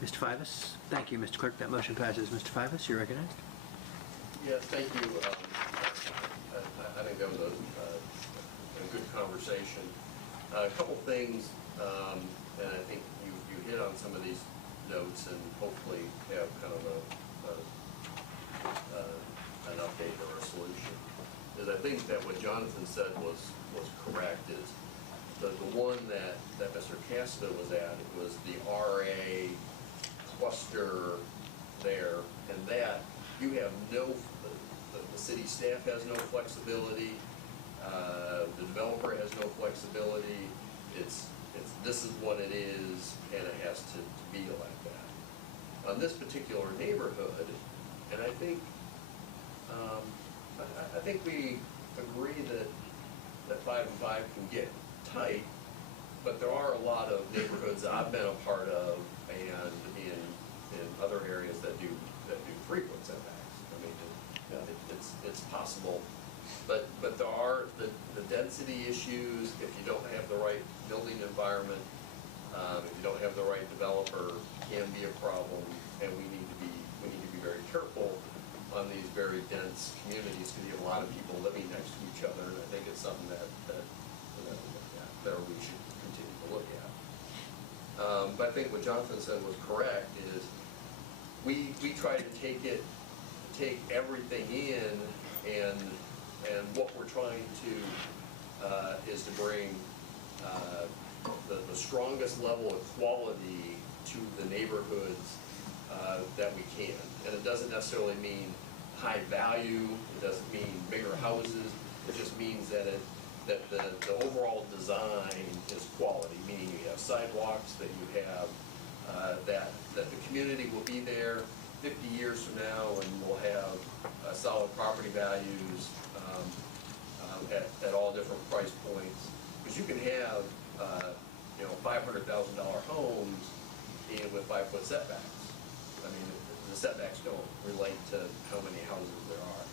Mr. Fivas? Thank you, Mr. Clerk. That motion passes. Mr. Fivas, you're recognized. Yes, thank you. I think that was a good conversation. A couple things, and I think you hit on some of these notes and hopefully have kind of an update or a solution. Is I think that what Jonathan said was correct, is the one that Mr. Casta was at, it was the RA cluster there, and that you have no, the city staff has no flexibility, the developer has no flexibility, this is what it is, and it has to be like that. On this particular neighborhood, and I think we agree that 5 and 5 can get tight, but there are a lot of neighborhoods that I've been a part of and in other areas that do frequent setbacks. I mean, it's possible, but there are the density issues. If you don't have the right building environment, if you don't have the right developer, can be a problem, and we need to be very careful on these very dense communities because you have a lot of people living next to each other, and I think it's something that we should continue to look at. But I think what Jonathan said was correct, is we try to take everything in, and what we're trying to is to bring the strongest level of quality to the neighborhoods that we can. And it doesn't necessarily mean high value, it doesn't mean bigger houses, it just means that the overall design is quality, meaning you have sidewalks, that you have, that the community will be there 50 years from now and will have solid property values at all different price points. Because you can have, $500,000 homes with 5-foot setbacks. I mean, the setbacks don't relate to how many houses there are.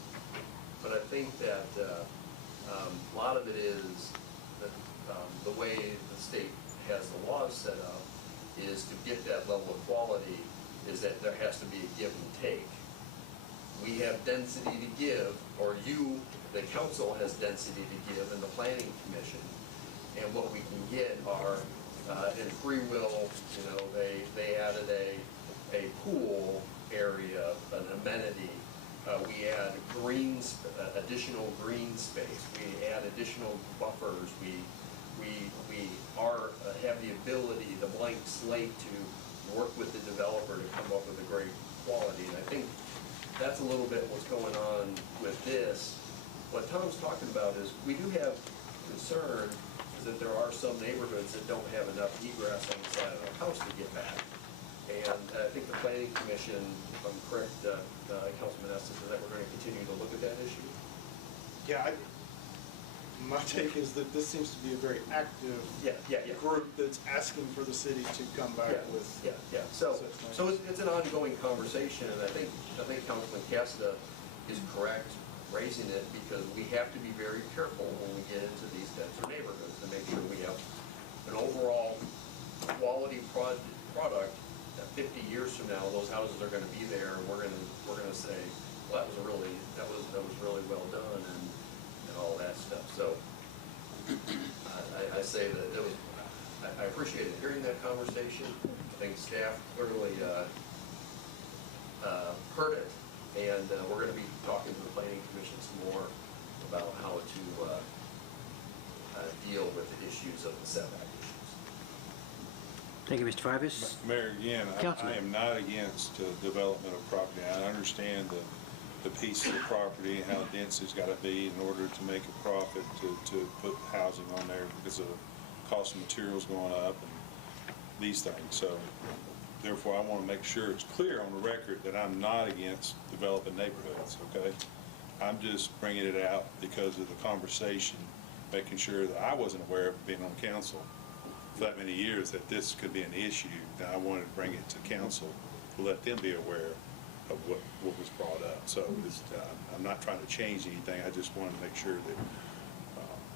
But I think that a lot of it is that the way the state has the laws set up is to get that level of quality is that there has to be a give and take. We have density to give, or the council has density to give, and the planning commission. And what we can get are, in free will, they added a pool area, an amenity. We add additional green space. We add additional buffers. We have the ability, the blank slate, to work with the developer to come up with a great quality. And I think that's a little bit what's going on with this. What Tom's talking about is, we do have concern is that there are some neighborhoods that don't have enough egress on the side of the house to get back. And I think the planning commission, if I'm correct, Councilman Estes, is that we're going to continue to look at that issue? Yeah, my take is that this seems to be a very active Yeah. group that's asking for the city to come back with. Yeah. So it's an ongoing conversation, and I think Councilman Casta is correct raising it, because we have to be very careful when we get into these denser neighborhoods to make sure we have an overall quality product that 50 years from now, those houses are gonna be there, and we're gonna say, well, that was really well done, and all that stuff. So I say that it was, I appreciated hearing that conversation. I think staff clearly heard it, and we're going to be talking to the planning commission some more about how to deal with the issues of the setback issues. Thank you, Mr. Fivas. Mayor, again, I Councilman. am not against development of property. I understand the piece of the property, how dense it's got to be in order to make a profit, to put housing on there because of the cost of materials going up and these things. So therefore, I want to make sure it's clear on the record that I'm not against developing neighborhoods, okay? I'm just bringing it out because of the conversation, making sure that I wasn't aware of being on council for that many years that this could be an issue, and I wanted to bring it to council to let them be aware of what was brought up. So I'm not trying to change anything. I just wanted to make sure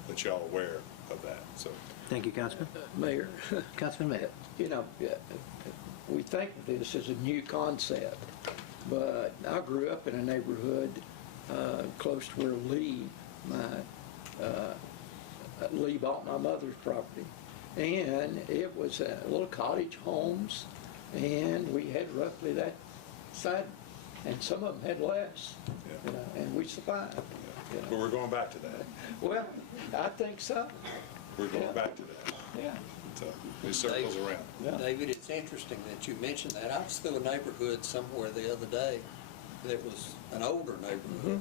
that y'all are aware of that. So Thank you, Councilman. Mayor, Councilman May. you know, we think of this as a new concept, but I grew up in a neighborhood close to where Lee bought my mother's property. And it was little cottage homes, and we had roughly that side, and some of them had less, Yeah. you know, and we survived. You know. but we're going back to that. Well, I think so. We're going Yeah. back to that. Yeah. So it circles around. Yeah. David, it's interesting that you mentioned that. I was through a neighborhood somewhere the other day that was an older neighborhood,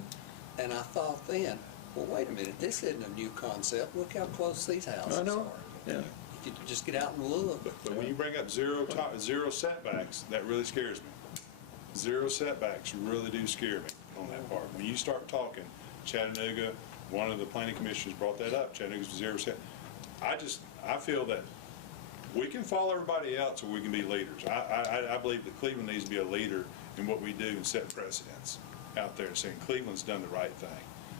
and I thought then, well, wait a minute, this isn't a new concept. Look how close these houses I know. are. Yeah. You could just get out and look. But when you bring up zero setbacks, that really scares me. Zero setbacks really do scare me on that part. When you start talking, Chattanooga, one of the planning commissioners brought that up, Chattanooga's zero set. I feel that we can follow everybody else or we can be leaders. I believe that Cleveland needs to be a leader in what we do and set precedents out there, saying Cleveland's done the right thing.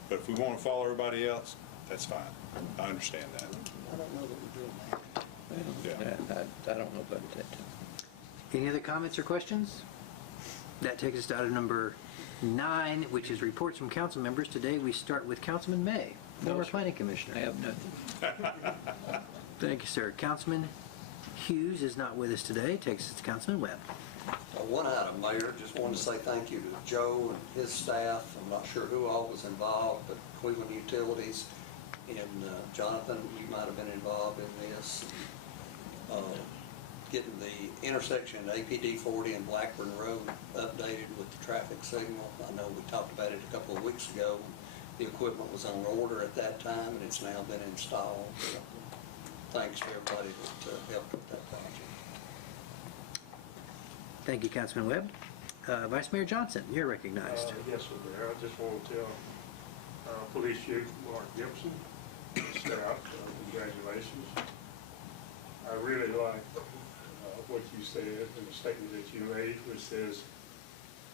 But if we want to follow everybody else, that's fine. I understand that. I don't know that we're doing that. Yeah. I don't know about that. Any other comments or questions? That takes us to item number 9, which is reports from council members. Today we start with Councilman May, former sir. planning I commissioner. have nothing. Thank you, sir. Councilman Hughes is not with us today. Takes us to Councilman Webb. One item, Mayor, just wanted to say thank you to Joe and his staff. I'm not sure who all was involved, but Cleveland Utilities and Jonathan, you might have been involved in this. Getting the intersection at APD 40 and Blackburn Road updated with the traffic signal. I know we talked about it a couple of weeks ago. The equipment was on order at that time, and it's now been installed. Thanks to everybody that helped with that project. Thank you, Councilman Webb. Vice Mayor Johnson, you're recognized. Yes, sir, Mayor. I just want to tell Police Chief Mark Gibson, staff, congratulations. I really like what you said in the statement that you made, which says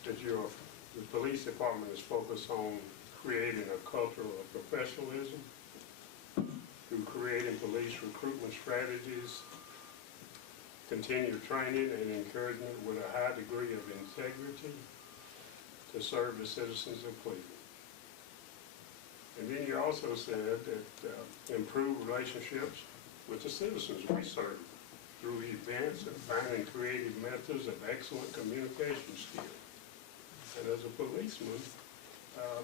that the police department is focused on creating a culture of professionalism through creating police recruitment strategies, continued training and encouragement with a high degree of integrity to serve the citizens of Cleveland. And then you also said that improve relationships with the citizens we serve through events and finding creative methods of excellent communication skills. And as a policeman,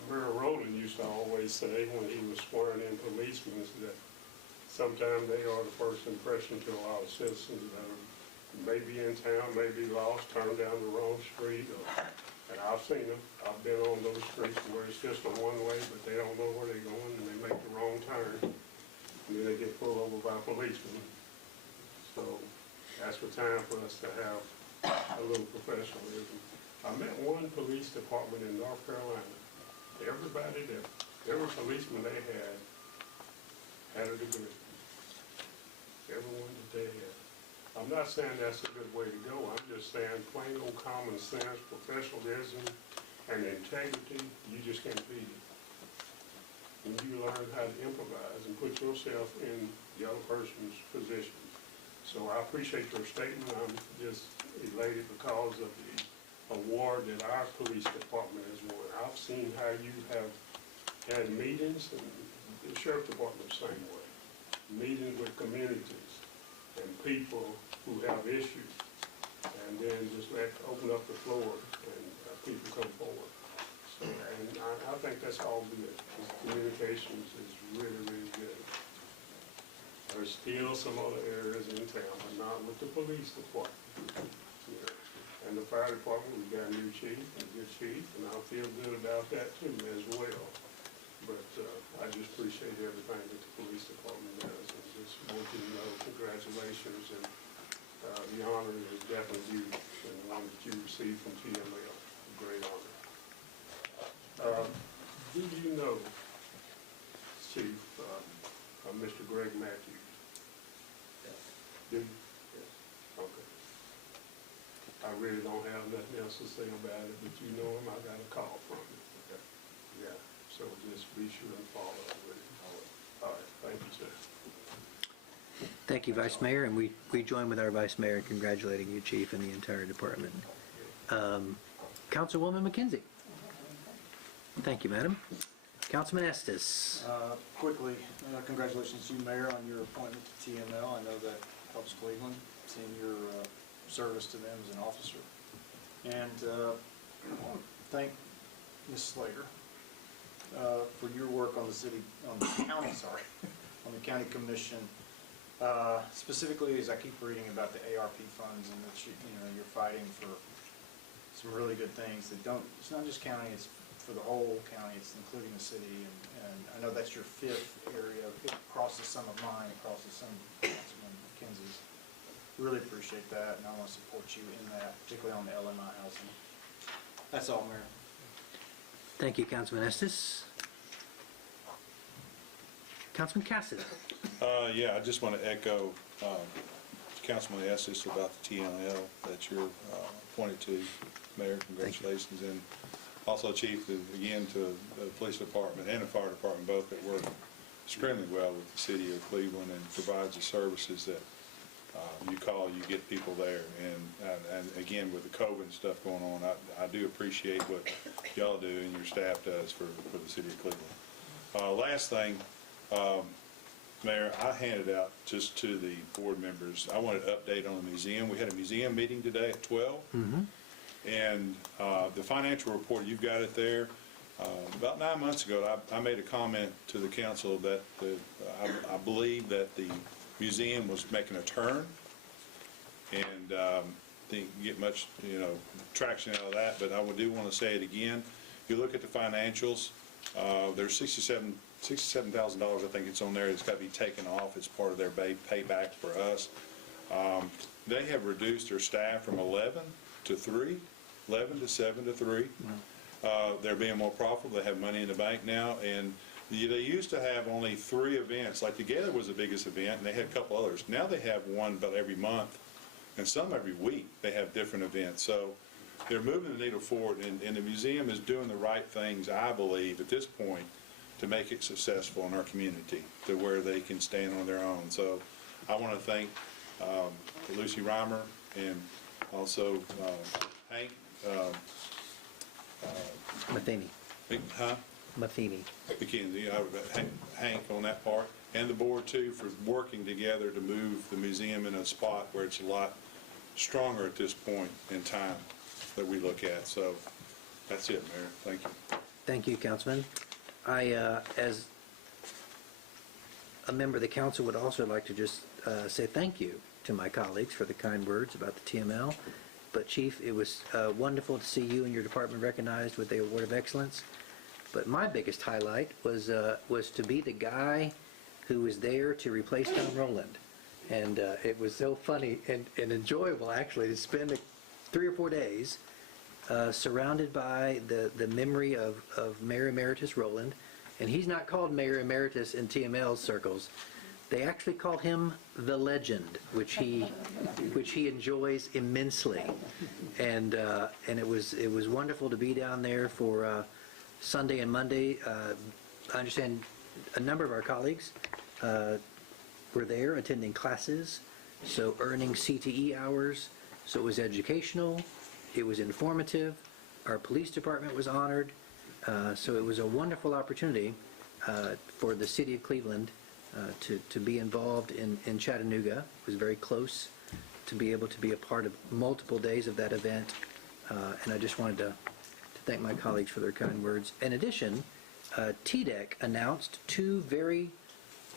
Mayor Rowland used to always say when he was swearing in policemen that sometimes they are the first impression to a lot of citizens that are maybe in town, maybe lost, turned down the wrong street, or And I've seen them. I've been on those streets where it's just a one-way, but they don't know where they're going, and they make the wrong turn. And then they get pulled over by policemen. So that's the time for us to have a little professionalism. I met one police department in North Carolina. Everybody there, every policeman they had a degree. Everyone that they had. I'm not saying that's a good way to go. I'm just saying plain old common sense, professionalism, and integrity, you just can't beat it. And you learn how to improvise and put yourself in the other person's position. So I appreciate your statement. I'm just elated because of the award that our police department has won. I've seen how you have had meetings, and the sheriff department the same way. Meetings with communities and people who have issues, and then just open up the floor and people come forward. So, and I think that's all good. Communications is really, really good. There's still some other areas in town, but not with the police department. You know. And the fire department, we've got a new chief, and a good chief, and I feel good about that too as well. But I just appreciate everything that the police department does, and just want you to know, congratulations, and the honor is definitely due, and the one that you received from TML, a great honor. Did you know, Chief, Mr. Greg Matthews? Yes. Did you? Yes. Okay. I really don't have nothing else to say about it, but you know him, I got a call from him. Okay. Yeah. So just be sure and follow up with it. All right, thank you, sir. Thank you, Vice Mayor, and we join with our Vice Mayor in congratulating you, Chief, and the entire department. Councilwoman McKenzie. Thank you, Madam. Councilman Estes. Quickly, congratulations to you, Mayor, on your appointment to TML. I know that helps Cleveland, seeing your service to them as an officer. And I want to thank Ms. Slater for your work on the county commission. Specifically, as I keep reading about the ARP funds and that you're fighting for some really good things that it's not just county, it's for the whole county, it's including the city, and I know that's your fifth area. It crosses some of mine, it crosses some of Councilman McKenzie's. Really appreciate that, and I want to support you in that, particularly on the LMI housing. That's all, Mayor. Thank you, Councilman Estes. Councilman Cassidy. Yeah, I just want to echo Councilman Estes about the TML that you're appointed to. Mayor, congratulations. And also, Chief, again, to the police department and the fire department, both that work extremely well with the city of Cleveland and provides the services that you call, you get people there. And again, with the COVID stuff going on, I do appreciate what y'all do and your staff does for the city of Cleveland. Last thing, Mayor, I handed out just to the board members, I wanted an update on the museum. We had a museum meeting today at 12. Mm-hmm. And the financial report, you've got it there. About 9 months ago, I made a comment to the council that I believe that the museum was making a turn, and didn't get much traction out of that. But I do want to say it again. If you look at the financials, there's $67,000, I think it's on there. It's got to be taken off as part of their payback for us. They have reduced their staff from 11 to 7 to 3. They're being more profitable. They have money in the bank now, and they used to have only 3 events. Like Together was the biggest event, and they had a couple others. Now they have one about every month, and some every week. They have different events. So they're moving the needle forward, and the museum is doing the right things, I believe, at this point, to make it successful in our community, to where they can stand on their own. So I want to thank Lucy Reimer and also Hank Matheny. Matheny. McKenzie, Hank on that part, and the board too, for working together to move the museum in a spot where it's a lot stronger at this point in time that we look at. So that's it, Mayor. Thank you. Thank you, Councilman. I, as a member of the council, would also like to just say thank you to my colleagues for the kind words about the TML, But Chief, it was wonderful to see you and your department recognized with the Award of Excellence. But my biggest highlight was to be the guy who was there to replace Tom Rowland. And it was so funny and enjoyable, actually, to spend 3 or 4 days surrounded by the memory of Mayor Emeritus Rowland. And he's not called Mayor Emeritus in TML circles. They actually call him the Legend, which he enjoys immensely. And it was wonderful to be down there for Sunday and Monday. I understand a number of our colleagues were there attending classes, so earning CTE hours. So it was educational, it was informative, our police department was honored. So it was a wonderful opportunity for the city of Cleveland to be involved in Chattanooga. It was very close to be able to be a part of multiple days of that event. And I just wanted to thank my colleagues for their kind words. In addition, TDEC announced 2 very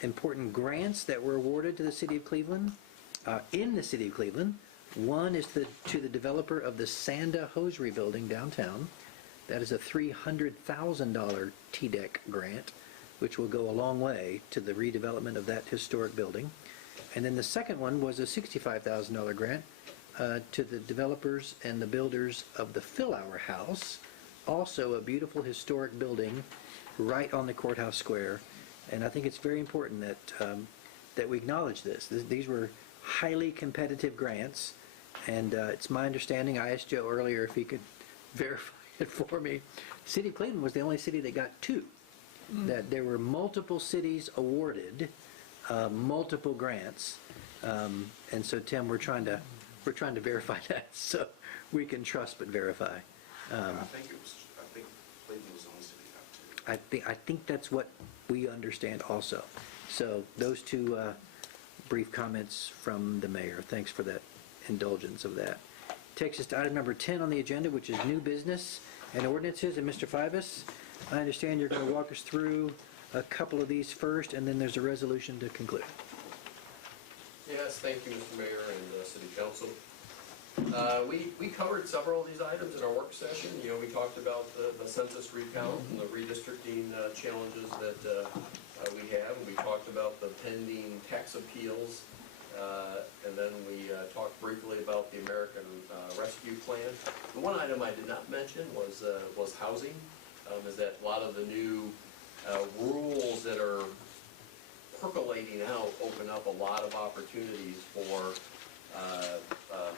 important grants that were awarded to the city of Cleveland, in the city of Cleveland. One is to the developer of the Sanda Hosiery building downtown. That is a $300,000 TDEC grant, which will go a long way to the redevelopment of that historic building. And then the second one was a $65,000 grant to the developers and the builders of the Philhour House, also a beautiful historic building right on the courthouse square. And I think it's very important that we acknowledge this. These were highly competitive grants, and it's my understanding, I asked Joe earlier if he could verify it for me, City of Cleveland was the only city that got 2. That there were multiple cities awarded multiple grants, and so Tim, we're trying to verify that so we can trust but verify. I think Cleveland was the only city that got 2. I think that's what we understand also. So those 2 brief comments from the mayor. Thanks for that indulgence of that. Takes us to item number 10 on the agenda, which is new business and ordinances. And Mr. Fivas, I understand you're going to walk us through a couple of these first, and then there's a resolution to conclude. Yes, thank you, Mr. Mayor and City Council. We covered several of these items in our work session. You know, we talked about the census recount and the redistricting challenges that we have. And we talked about the pending tax appeals. And then we talked briefly about the American Rescue Plan. The one item I did not mention was housing, is that a lot of the new rules that are percolating out open up a lot of opportunities for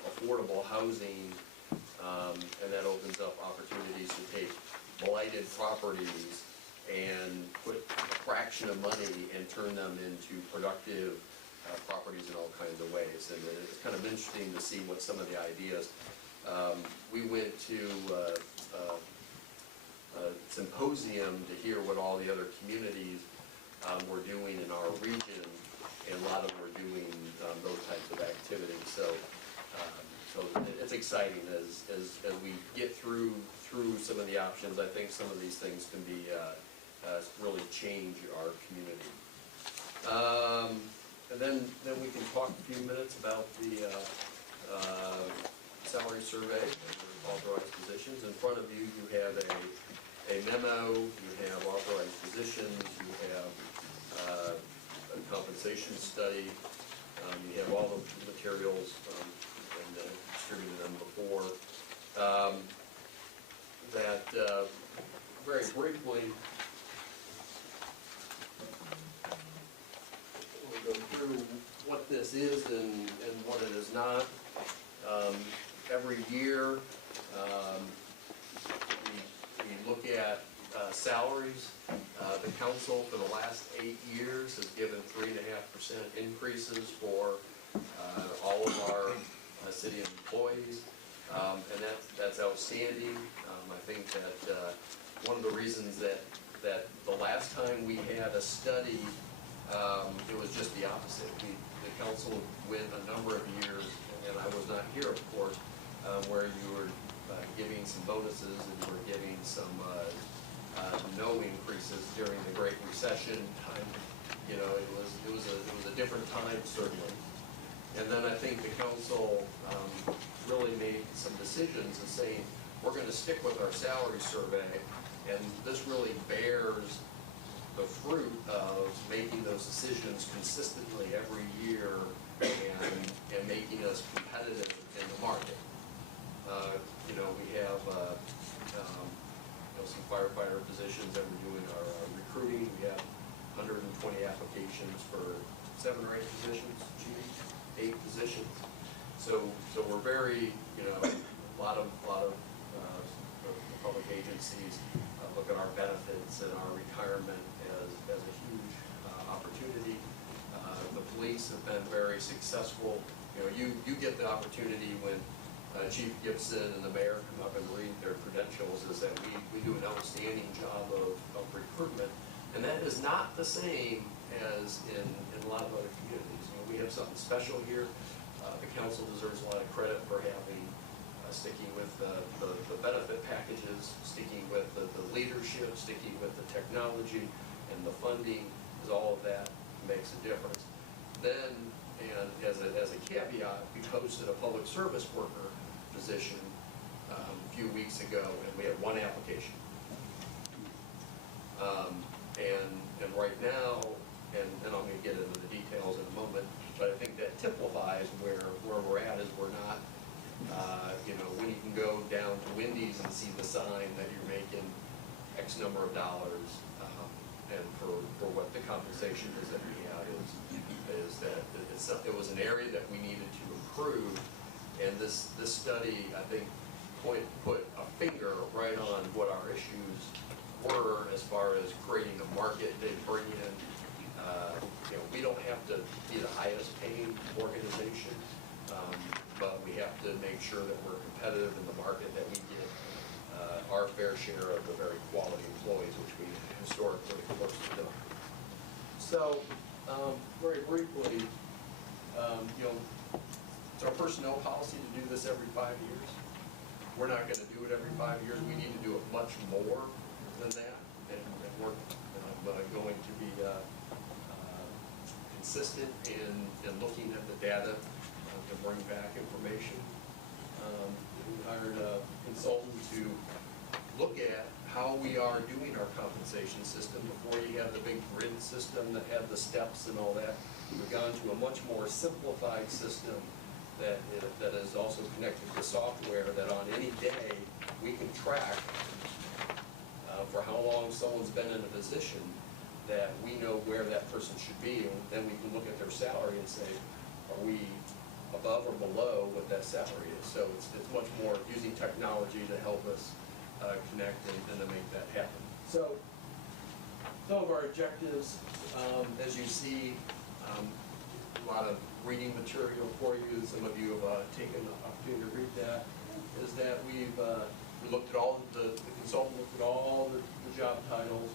affordable housing, and that opens up opportunities to take blighted properties and put a fraction of money and turn them into productive properties in all kinds of ways. And it's kind of interesting to see what some of the ideas. We went to a symposium to hear what all the other communities were doing in our region, and a lot of them were doing those types of activities. So it's exciting as we get through some of the options. I think some of these things can be really change our community. And then we can talk a few minutes about the salary survey and authorized positions. In front of you, you have a memo, you have authorized positions, you have a compensation study, you have all the materials, and distributed them before. Very briefly, we'll go through what this is and what it is not. Every year, we look at salaries. The council for the last 8 years has given 3.5% increases for all of our city employees, and that's outstanding. I think that one of the reasons that the last time we had a study, it was just the opposite. The council went a number of years, and I was not here, of course, where you were giving some bonuses and you were giving some no increases during the Great Recession time. You know, it was a different time, certainly. And then I think the council really made some decisions and saying, we're going to stick with our salary survey, and this really bears the fruit of making those decisions consistently every year and making us competitive in the market. You know, we have some firefighter positions that we're doing our recruiting. We have 120 applications for 7 or 8 positions, Chief, 8 positions. So we're very, you know, a lot of public agencies look at our benefits and our retirement as a huge opportunity. The police have been very successful. You know, you get the opportunity when Chief Gibson and the mayor come up and read their credentials, is that we do an outstanding job of recruitment. And that is not the same as in a lot of other communities. You know, we have something special here. The council deserves a lot of credit for having, sticking with the benefit packages, sticking with the leadership, sticking with the technology and the funding, because all of that makes a difference. Then, and as a caveat, we posted a public service worker position a few weeks ago, and we had 1 application. And right now, and I'm going to get into the details in a moment, but I think that typifies where we're at. Is we're not, you know, when you can go down to Wendy's and see the sign that you're making X number of dollars, and for what the compensation is that we have is that it was an area that we needed to improve, and this study, I think, put a finger right on what our issues were as far as creating a market. They bring in, you know, we don't have to be the highest paying organization, but we have to make sure that we're competitive in the market, that we get our fair share of the very quality employees, which we historically, of course, don't. So, very briefly, you know, it's our personnel policy to do this every 5 years. We're not going to do it every 5 years. We need to do it much more than that, and we're going to be consistent in looking at the data to bring back information. We hired a consultant to look at how we are doing our compensation system. Before you had the big grid system that had the steps and all that, we've gone to a much more simplified system that is also connected to software, that on any day we can track for how long someone's been in a position, that we know where that person should be, and then we can look at their salary and say, are we above or below what that salary is? So it's much more using technology to help us connect and to make that happen. So some of our objectives, as you see, a lot of reading material for you. Some of you have taken the opportunity to read that. Is that we looked at all the consultant looked at all the job titles.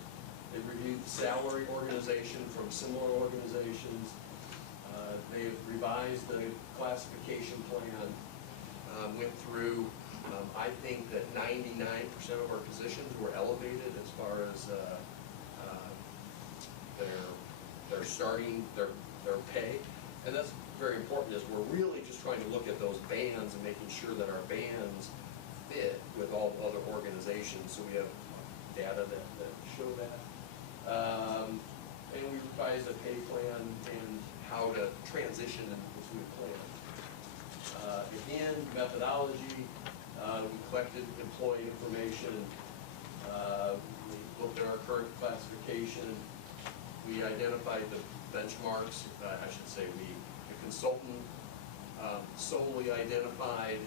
They reviewed the salary organization from similar organizations. They revised the classification plan. Went through. I think that 99% of our positions were elevated as far as their starting their pay, and that's very important. Is we're really just trying to look at those bands and making sure that our bands fit with all other organizations. So we have data that show that. And we revised a pay plan and how to transition into a plan. Again, methodology. We collected employee information. We looked at our current classification. We identified the benchmarks. I should say the consultant solely identified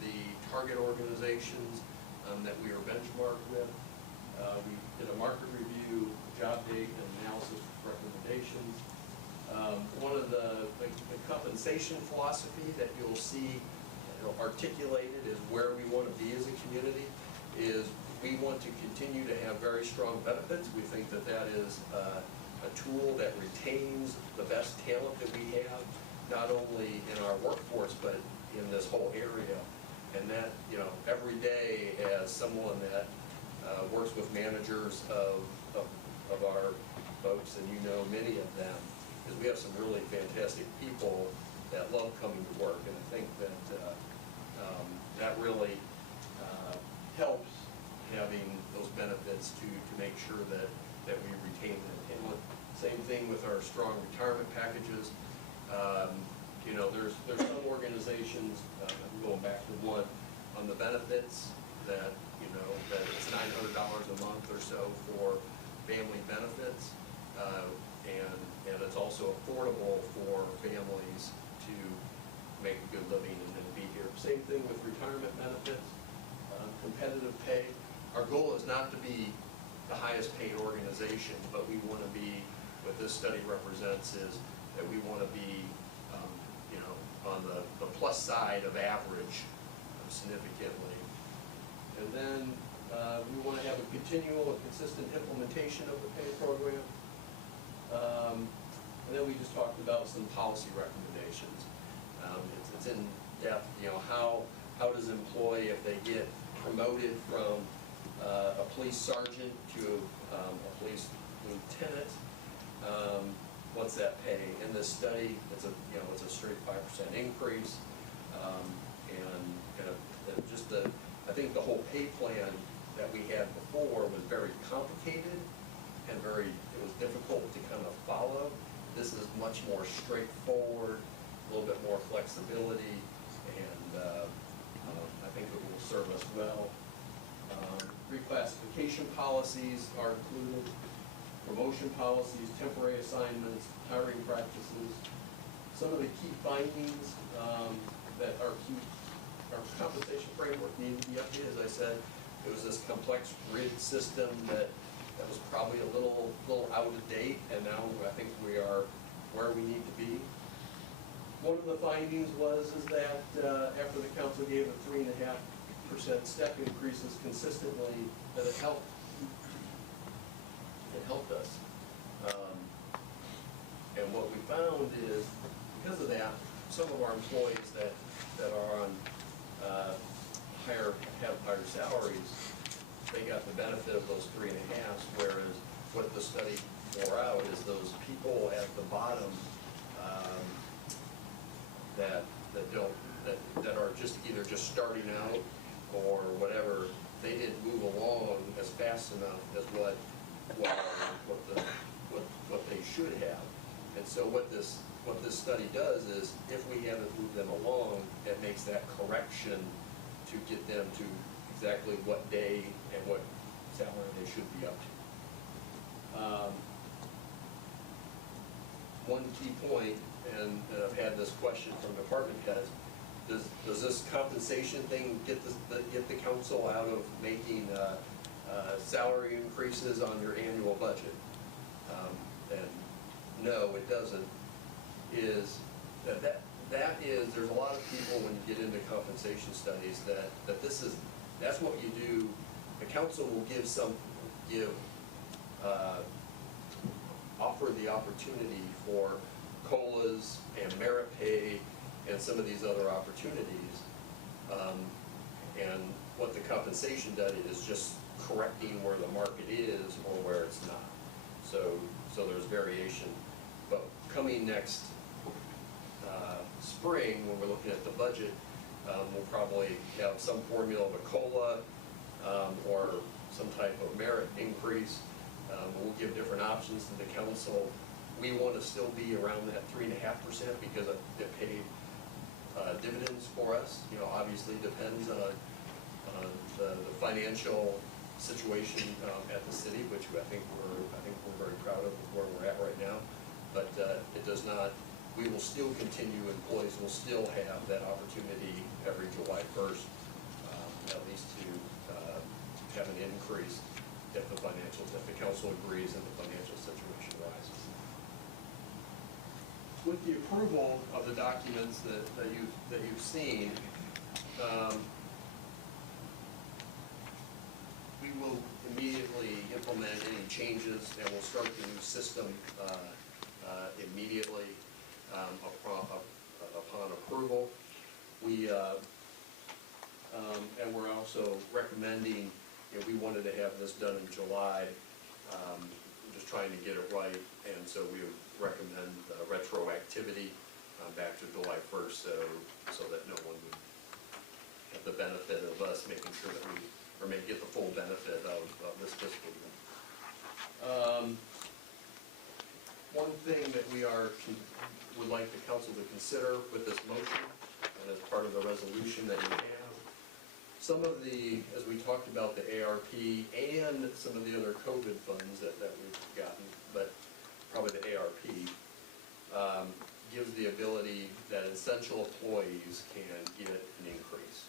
the target organizations that we were benchmarked with. We did a market review, job date, and analysis recommendations. One of the compensation philosophy that you'll see articulated is where we want to be as a community. Is we want to continue to have very strong benefits. We think that that is a tool that retains the best talent that we have, not only in our workforce, but in this whole area. And that, you know, every day as someone that works with managers of our folks, and you know many of them, is we have some really fantastic people that love coming to work. And I think that that really helps having those benefits to make sure that we retain them. And same thing with our strong retirement packages. You know, there's some organizations, going back to one, on the benefits that, you know, that it's $900 a month or so for family benefits. And it's also affordable for families to make a good living and be here. Same thing with retirement benefits, competitive pay. Our goal is not to be the highest paid organization, but we want to be, what this study represents is that we want to be, you know, on the plus side of average significantly. And then we want to have a continual and consistent implementation of the pay program. And then we just talked about some policy recommendations. It's in depth, you know, how does an employee, if they get promoted from a police sergeant to a police lieutenant, what's that pay? In this study, it's a straight 5% increase, and just I think the whole pay plan that we had before was very complicated and it was difficult to kind of follow. This is much more straightforward, a little bit more flexibility, and I think it will serve us well. Reclassification policies are included, promotion policies, temporary assignments, hiring practices. Some of the key findings that our compensation framework needed to be updated, as I said, it was this complex grid system that was probably a little out of date, and now I think we are where we need to be. One of the findings is that after the council gave a 3.5% step increases consistently, that it helped. It helped us. And what we found is, because of that, some of our employees that are on have higher salaries, they got the benefit of those 3.5, whereas what the study bore out is those people at the bottom that are just either just starting out or whatever, they didn't move along as fast enough as what they should have. And so what this study does is, if we haven't moved them along, it makes that correction to get them to exactly what day and what salary they should be up to. One key point, and I've had this question from department heads, does this compensation thing get the council out of making salary increases on your annual budget? And no, it doesn't. There's a lot of people when you get into compensation studies that's what you do. The council will offer the opportunity for COLAs and merit pay and some of these other opportunities. And what the compensation study is just correcting where the market is or where it's not. So there's variation. But coming next spring, when we're looking at the budget, we'll probably have some formula of a COLA or some type of merit increase. We'll give different options to the council. We want to still be around that 3.5% because it paid dividends for us. You know, obviously depends on the financial situation at the city, which I think we're very proud of where we're at right now. But it does not. We will still continue. Employees will still have that opportunity every July 1st, at least to have an increase if the council agrees and the financial situation rises. With the approval of the documents that you've seen, we will immediately implement any changes, and we'll start the new system immediately upon approval. And we're also recommending, we wanted to have this done in July, just trying to get it right, and so we would recommend retroactivity back to July 1st, so that no one would have the benefit of us making sure that we, or may get the full benefit of this fiscal year. One thing that we would like the council to consider with this motion, and as part of the resolution that you have, some of the, as we talked about the ARP and some of the other COVID funds that we've gotten, but probably the ARP, gives the ability that essential employees can get an increase.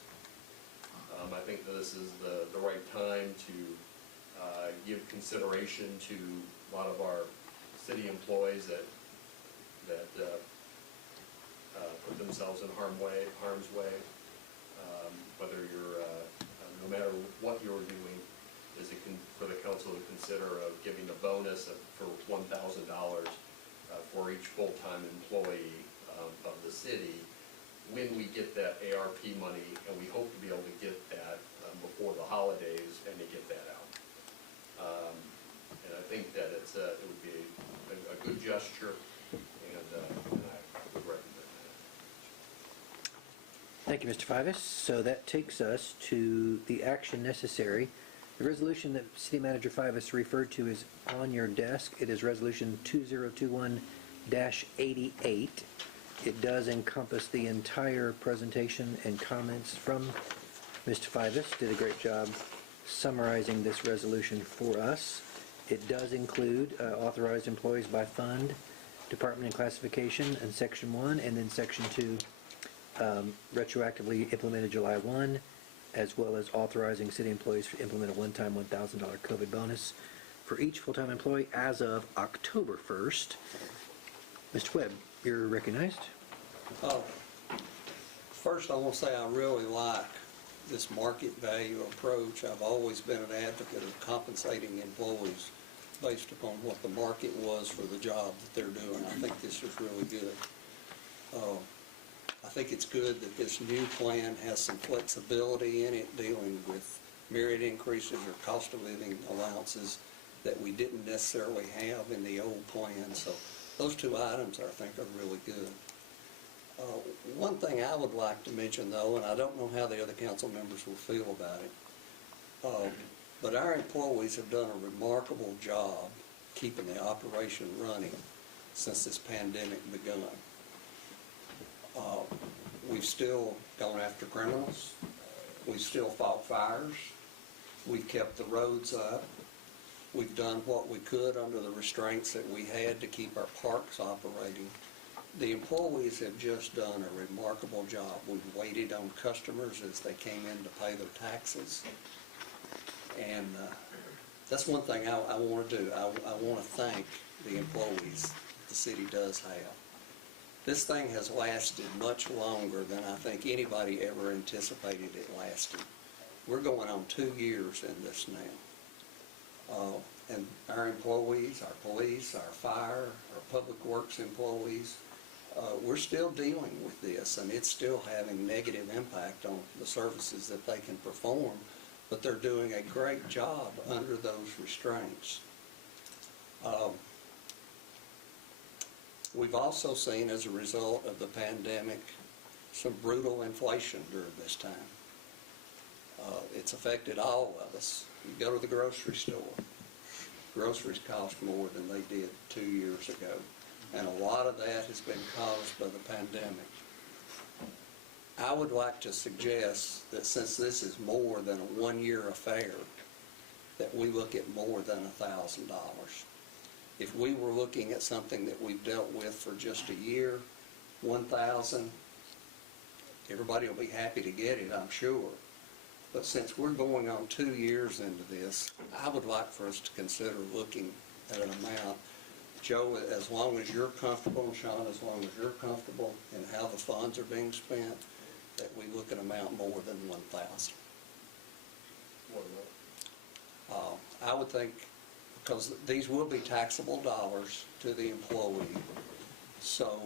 I think that this is the right time to give consideration to a lot of our city employees that put themselves in harm's way. Whether you're, no matter what you're doing, is it for the council to consider of giving a bonus for $1,000 for each full-time employee of the city when we get that ARP money, and we hope to be able to get that before the holidays and to get that out. And I think that it would be a good gesture, and I would recommend that. Thank you, Mr. Fivas. So that takes us to the action necessary. The resolution that City Manager Fivas referred to is on your desk. It is Resolution 2021-88. It does encompass the entire presentation and comments from Mr. Fivas. Did a great job summarizing this resolution for us. It does include authorized employees by fund, department and classification, and Section 1, and then Section 2, retroactively implemented July 1, as well as authorizing city employees to implement a one-time $1,000 COVID bonus for each full-time employee as of October 1st. Mr. Webb, you're recognized. First, I want to say I really like this market value approach. I've always been an advocate of compensating employees based upon what the market was for the job that they're doing. I think this is really good. I think it's good that this new plan has some flexibility in it dealing with merit increases or cost of living allowances that we didn't necessarily have in the old plan. So those two items I think are really good. One thing I would like to mention though, and I don't know how the other council members will feel about it, but our employees have done a remarkable job keeping the operation running since this pandemic begun. We've still gone after criminals. We've still fought fires. We've kept the roads up. We've done what we could under the restraints that we had to keep our parks operating. The employees have just done a remarkable job. We've waited on customers as they came in to pay their taxes. And that's one thing I want to do. I want to thank the employees the city does have. This thing has lasted much longer than I think anybody ever anticipated it lasting. We're going on 2 years in this now. And our employees, our police, our fire, our public works employees, we're still dealing with this, and it's still having negative impact on the services that they can perform, but they're doing a great job under those restraints. We've also seen, as a result of the pandemic, some brutal inflation during this time. It's affected all of us. You go to the grocery store, groceries cost more than they did 2 years ago, and a lot of that has been caused by the pandemic. I would like to suggest that since this is more than a one-year affair, that we look at more than $1,000. If we were looking at something that we've dealt with for just a year, $1,000, everybody will be happy to get it, I'm sure. But since we're going on 2 years into this, I would like for us to consider looking at an amount. Joe, as long as you're comfortable, and Sean, as long as you're comfortable in how the funds are being spent, that we look at an amount more than $1,000. I would think, because these will be taxable dollars to the employee, so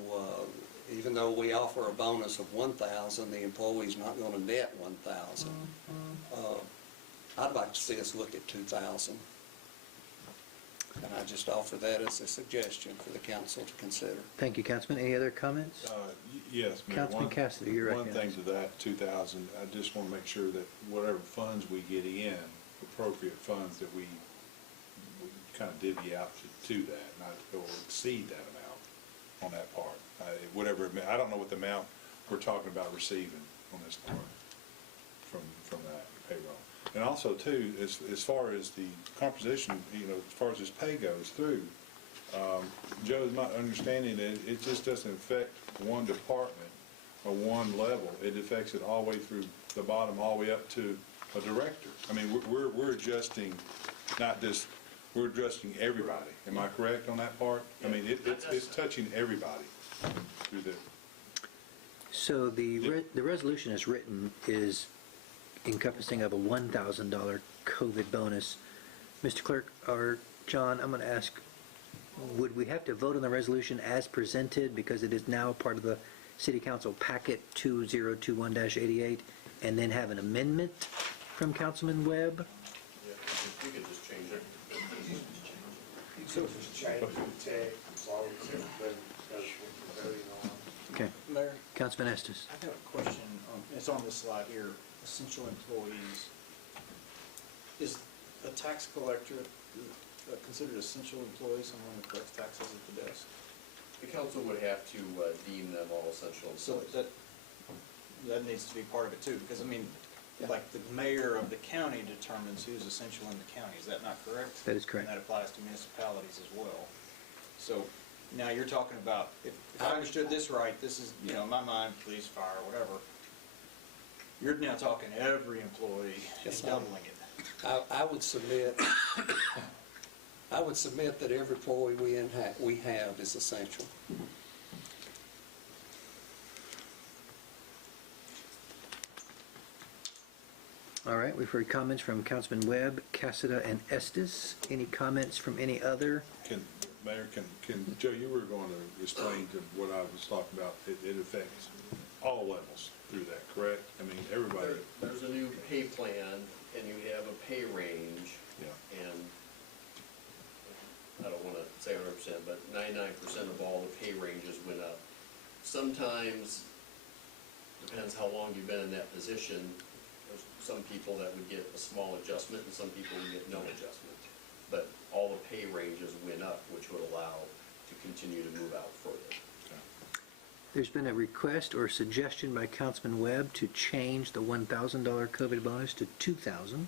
even though we offer a bonus of $1,000, the employee's not going to net $1,000. I'd like to see us look at $2,000. And I just offer that as a suggestion for the council to consider. Thank you, Councilman. Any other comments? Yes, Mayor. Councilman Cassidy, you're One thing recognized. to that, 2,000, I just want to make sure that whatever funds we get in, appropriate funds, that we kind of divvy out to that, not to go exceed that amount on that part. Whatever, I don't know what the amount we're talking about receiving on this part from that payroll. And also too, as far as the composition, as far as this pay goes through, Joe's my understanding that it just doesn't affect one department or one level. It affects it all the way through the bottom, all the way up to a director. I mean, we're adjusting, not just, we're adjusting everybody. Am I correct on that part? I mean, it's touching everybody through the. So the resolution as written is encompassing of a $1,000 COVID bonus. Mr. Clerk, or John, I'm going to ask, would we have to vote on the resolution as presented because it is now part of the City Council packet 2021-88 and then have an amendment from Councilman Webb? Yeah, you could just change it. So just change the text, as long as everybody knows what we're voting on. Okay. Mayor, Councilman Estes. I have a question. It's on this slide here, essential employees. Is a tax collector considered essential employee, someone who collects taxes at the desk? The council would have to deem them all essential So employees. that needs to be part of it too, because I mean, like the mayor of the county determines who's essential in the county, is that not correct? That is correct. And that applies to municipalities as well. So now you're talking about, if I understood this right, this is, in my mind, police, fire, whatever. You're now talking every employee and Yes, sir. doubling it. I would submit that every employee we have is essential. All right, we've heard comments from Councilman Webb, Cassida, and Estes. Any comments from any other? Mayor, Joe, you were going to explain to what I was talking about. It affects all levels through that, correct? I mean, everybody. There's a new pay plan, and you have a pay range. Yeah. And I don't want to say 100%, but 99% of all the pay ranges went up. Sometimes, depends how long you've been in that position, there's some people that would get a small adjustment and some people would get no adjustment. But all the pay ranges went up, which would allow to continue to move out further. There's been a request or suggestion by Councilman Webb to change the $1,000 COVID bonus to $2,000.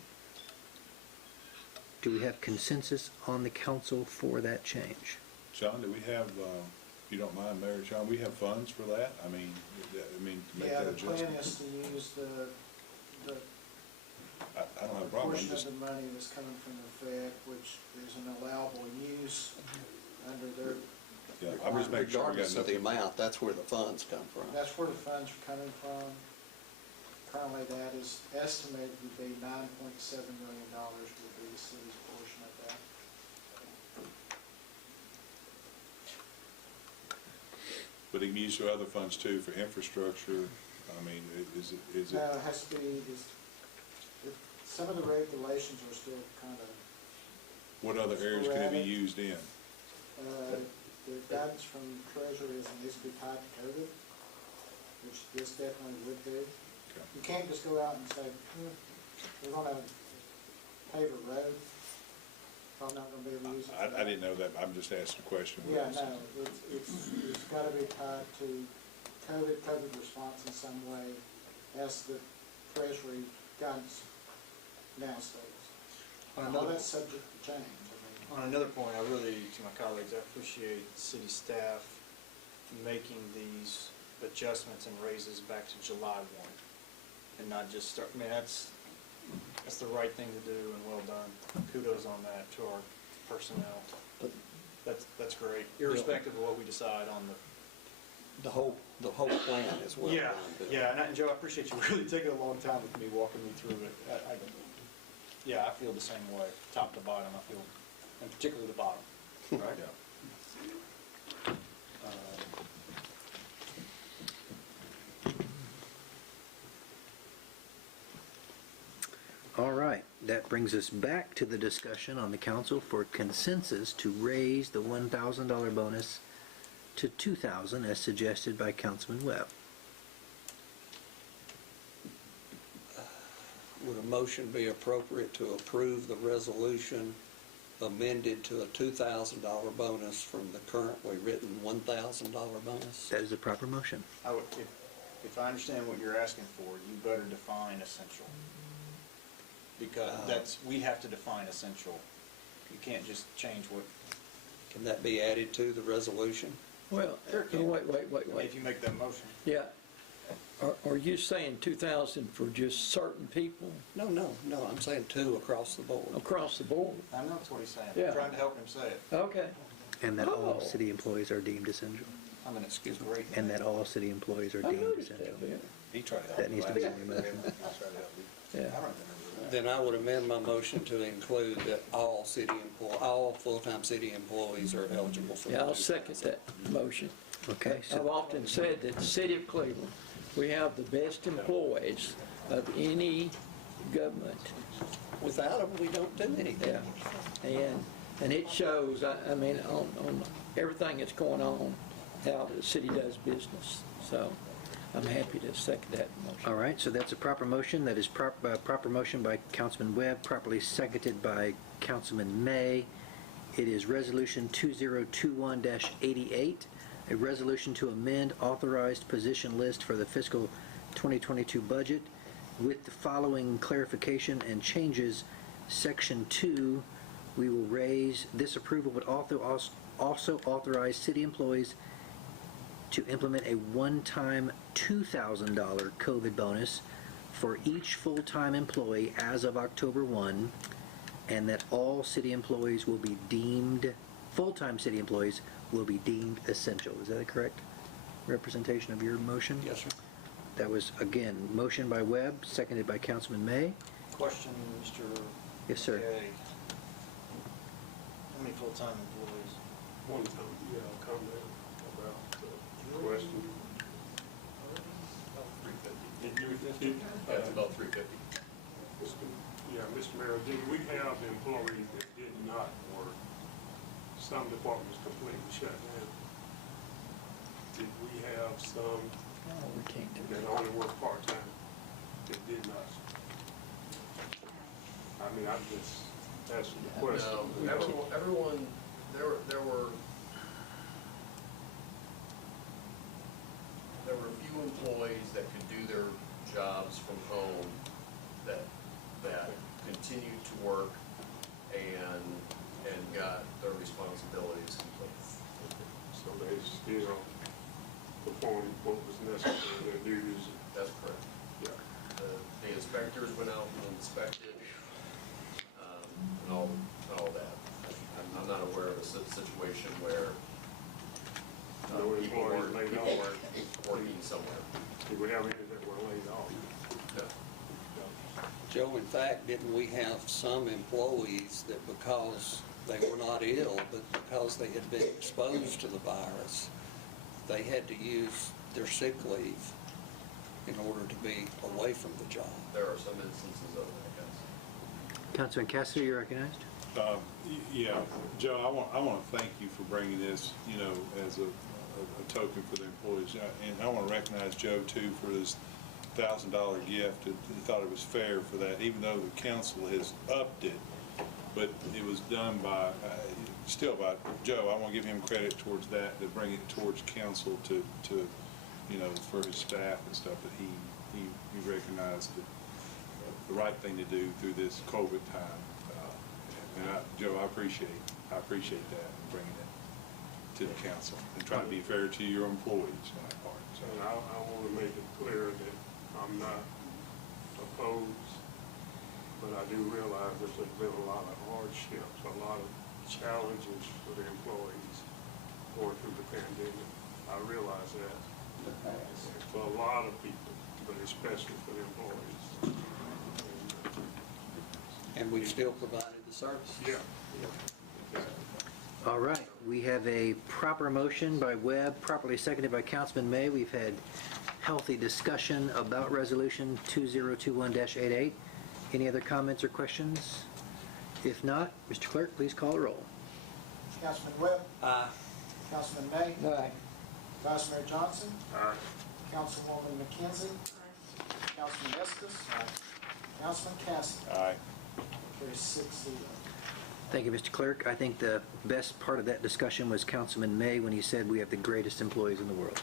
Do we have consensus on the council for that change? John, do we have, if you don't mind, Mayor John, we have funds for that? I mean, to make Yeah, that the plan adjustment? is to use the I don't have a problem. portion of the money that's coming from the Fed, which is an allowable use under their, Yeah, I'm just making sure we got Regardless of the nothing. amount, that's where the funds come from. that's where the funds are coming from. Currently, that is estimated to be $9.7 million would be the city's portion of that. But it can be used for other funds too, for infrastructure. I mean, is it? No, it has to be, some of the regulations are still kind of, What other areas can it be sporadic. used in? the guidance from Treasury is it needs to be tied to COVID, which this definitely would be. Okay. You can't just go out and say, we're gonna pave a road, I'm not gonna be able to use it. for I that. didn't know that. I'm just asking a question. Yeah, no, it's gotta be tied to COVID response in some way, as the Treasury guidance now states. On All another- that's subject to change, On another point, I really, to my colleagues, I appreciate city staff making these adjustments and raises back to July 1 and not just start, I mean, that's the right thing to do and well done. Kudos on that to our personnel. But That's great, irrespective of what we decide on the. the whole plan is well Yeah, done, but- yeah, and Joe, I appreciate you really taking a long time with me, walking me through it. Yeah, I feel the same way, top to bottom, I feel, and particularly the bottom, right? Yeah. All right. right, that brings us back to the discussion on the council for consensus to raise the $1,000 bonus to $2,000 as suggested by Councilman Webb. Would a motion be appropriate to approve the resolution amended to a $2,000 bonus from the currently written $1,000 bonus? That is a proper motion. I would, if I understand what you're asking for, you better define essential. Because we have to define essential. You can't just change what. Can that be added to the resolution? Well, wait. If you make that motion. Yeah. Are you saying 2,000 for just certain people No, I'm saying 2 across the board. across the board? I know that's what he's saying. Yeah. I'm trying to help him say it. Okay. And that all Oh. city employees are deemed essential. I mean, excuse me. Great. And that all city employees are I deemed noticed essential. that, yeah. He tried to help. That needs to be in last your time. motion. He tried to help me. Yeah. I don't remember that. Then I would amend my motion to include that all full-time city employees are eligible for the Yeah, I'll 2,000. second that motion. Okay, I've so, often said that the city of Cleveland, we have the best employees of any government. Without them, we don't do anything. Yeah. And it shows, I mean, on everything that's going on, how the city does business. So I'm happy to second that motion. all right, so that's a proper motion. That is proper motion by Councilman Webb, properly seconded by Councilman May. It is Resolution 2021-88, a resolution to amend authorized position list for the fiscal 2022 budget with the following clarification and changes. Section 2, we will raise, this approval would also authorize city employees to implement a one-time $2,000 COVID bonus for each full-time employee as of October 1, and that all city employees will be deemed, full-time city employees will be deemed essential. Is that a correct representation of your motion? Yes, sir. That was, again, motion by Webb, seconded by Councilman May. Question, Mr. Yes, sir. McKay. How many full-time employees? One time, comment about the question. That's about 350. Mr. Mayor, did we have employees that did not work? Some departments completely shut down. Did we have some No, we can't do that that. only worked part-time that did not? I mean, I'm just asking the question. No, everyone, there were a few employees that could do their jobs from home that continued to work and got their responsibilities complete. So they still performed what was necessary, their duties. That's correct. Yeah. The inspectors went out and inspected, and all that. I'm not aware of a situation where No people employees laid weren't off. working somewhere. Did we have any that were laid off? No. Joe, in fact, didn't we have some employees that because they were not ill, but because they had been exposed to the virus, they had to use their sick leave in order to be away from the job? There are some instances of that, yes. Councilman Cassidy, you're recognized. Yeah, Joe, I want to thank you for bringing this, as a token for the employees. And I want to recognize Joe, too, for his $1,000 gift. He thought it was fair for that, even though the council has upped it. But it was done by, Joe. I want to give him credit towards that, to bring it towards council to for his staff and stuff, that he recognized the right thing to do through this COVID time. Joe, I appreciate that, and bringing it to the council and trying to be fair to your employees on that part. And I want to make it clear that I'm not opposed, but I do realize that there's been a lot of hardships, a lot of challenges for the employees going through the pandemic. I realize that. For a lot of people, but especially for the employees. And we've still provided the service. Yeah. All right, we have a proper motion by Webb, properly seconded by Councilman May. We've had healthy discussion about Resolution 2021-88. Any other comments or questions? If not, Mr. Clerk, please call the roll. Councilman Webb, Aye. Councilman May, Aye. Vice Mayor Johnson, Aye. Councilwoman McKenzie, Councilman Estes, Councilman Cassidy. Aye. Carries 6-0. Thank you, Mr. Clerk. I think the best part of that discussion was Councilman May when he said we have the greatest employees in the world.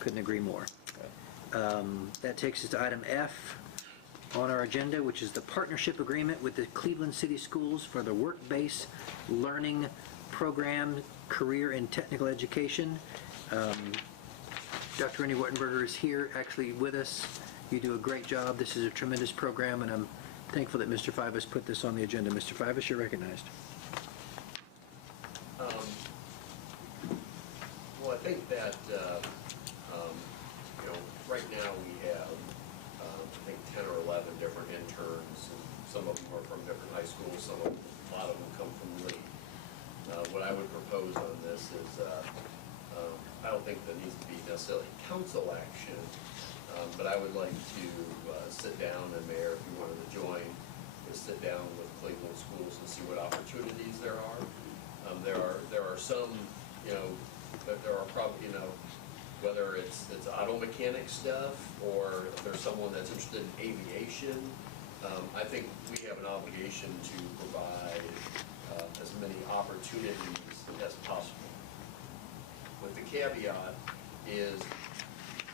Couldn't agree more. That takes us to item F on our agenda, which is the partnership agreement with the Cleveland City Schools for the Work-Based Learning Program, Career and Technical Education. Dr. Rennie Wartenberger is here, actually with us. You do a great job. This is a tremendous program, and I'm thankful that Mr. Fivas put this on the agenda. Mr. Fivas, you're recognized. Well, I think that, right now we have, I think 10 or 11 different interns, and some of them are from different high schools, a lot of them come from Lee. What I would propose on this is, I don't think there needs to be necessarily council action, but I would like to sit down, and Mayor, if you wanted to join, is sit down with Cleveland schools and see what opportunities there are. There are some, but there are probably, whether it's auto mechanic stuff, or if there's someone that's interested in aviation, I think we have an obligation to provide as many opportunities as possible. With the caveat is,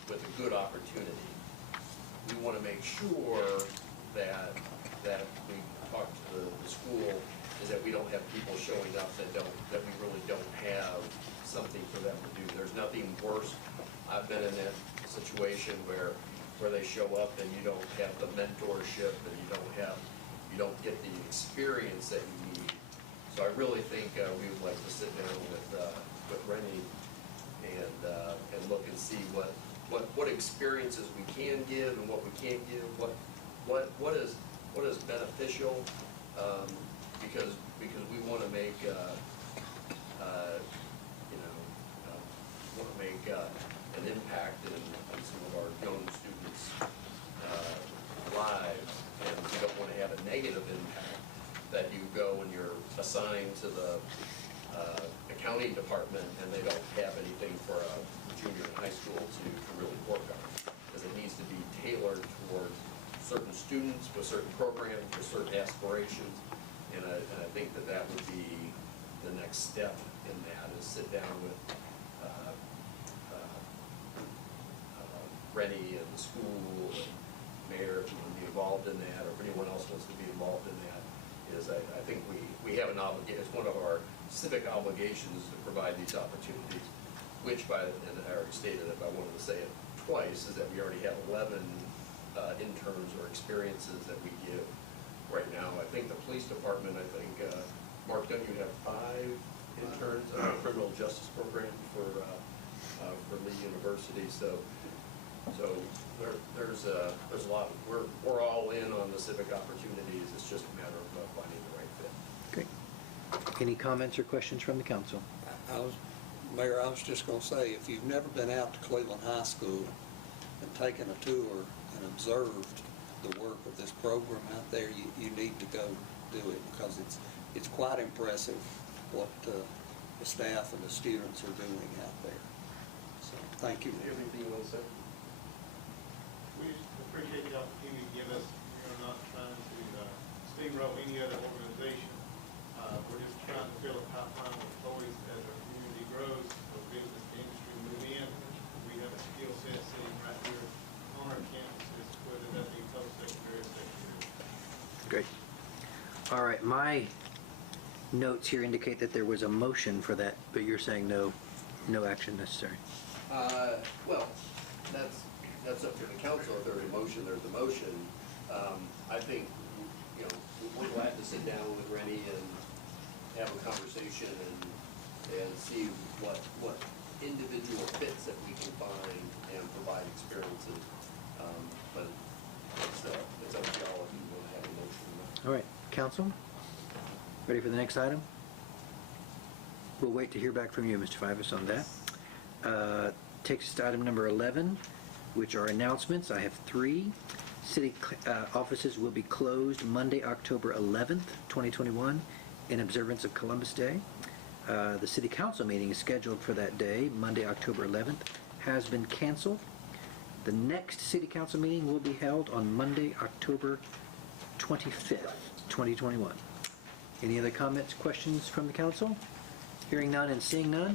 with a good opportunity, we want to make sure that we talk to the school, is that we don't have people showing up that we really don't have something for them to do. There's nothing worse. I've been in that situation where they show up and you don't have the mentorship, and you don't get the experience that you need. So I really think we would like to sit down with Rennie and look and see what experiences we can give and what we can't give, what is beneficial, because we want to make an impact in some of our young students' lives, and we don't want to have a negative impact that you go and you're assigned to the accounting department and they don't have anything for a junior in high school to really work on, because it needs to be tailored towards certain students with certain programs, with certain aspirations, and I think that would be the next step in that, is sit down with Rennie and the school, and Mayor, if you want to be involved in that, or if anyone else wants to be involved in that, is I think we have an obligation. It's one of our civic obligations to provide these opportunities, which and I already stated it, but I wanted to say it twice, is that we already have 11 interns or experiences that we give right now. I think the police department, Mark, don't you have 5 interns in our criminal justice program for Lee University? So there's a lot. We're all in on the civic opportunities. It's just a matter of finding the right fit. Okay. Any comments or questions from the council? Mayor, I was just going to say, if you've never been out to Cleveland High School and taken a tour and observed the work of this program out there, you need to go do it, because it's quite impressive what the staff and the students are doing out there. So, thank you. Anything you want to say? We appreciate the opportunity to give us. We're not trying to steamroll any other organization. We're just trying to fill a pipeline with employees as our community grows, for business and industry move in. We have a skill set sitting right here on our campuses, whether that be post-secondary or secondary. Great. All right, my notes here indicate that there was a motion for that, but you're saying no action necessary. Well, that's up to the council. If there's a motion, there's a motion. I think, we're glad to sit down with Rennie and have a conversation and see what individual fits that we can find and provide experiences. But it's up to y'all if you want to have a motion or not. All right, council, ready for the next item? We'll wait to hear back from you, Mr. Fivas, on that. Takes us to item number 11, which are announcements. I have 3. City offices will be closed Monday, October 11th, 2021, in observance of Columbus Day. The City Council meeting is scheduled for that day, Monday, October 11th, has been canceled. The next City Council meeting will be held on Monday, October 25th, 2021. Any other comments, questions from the council? Hearing none and seeing none,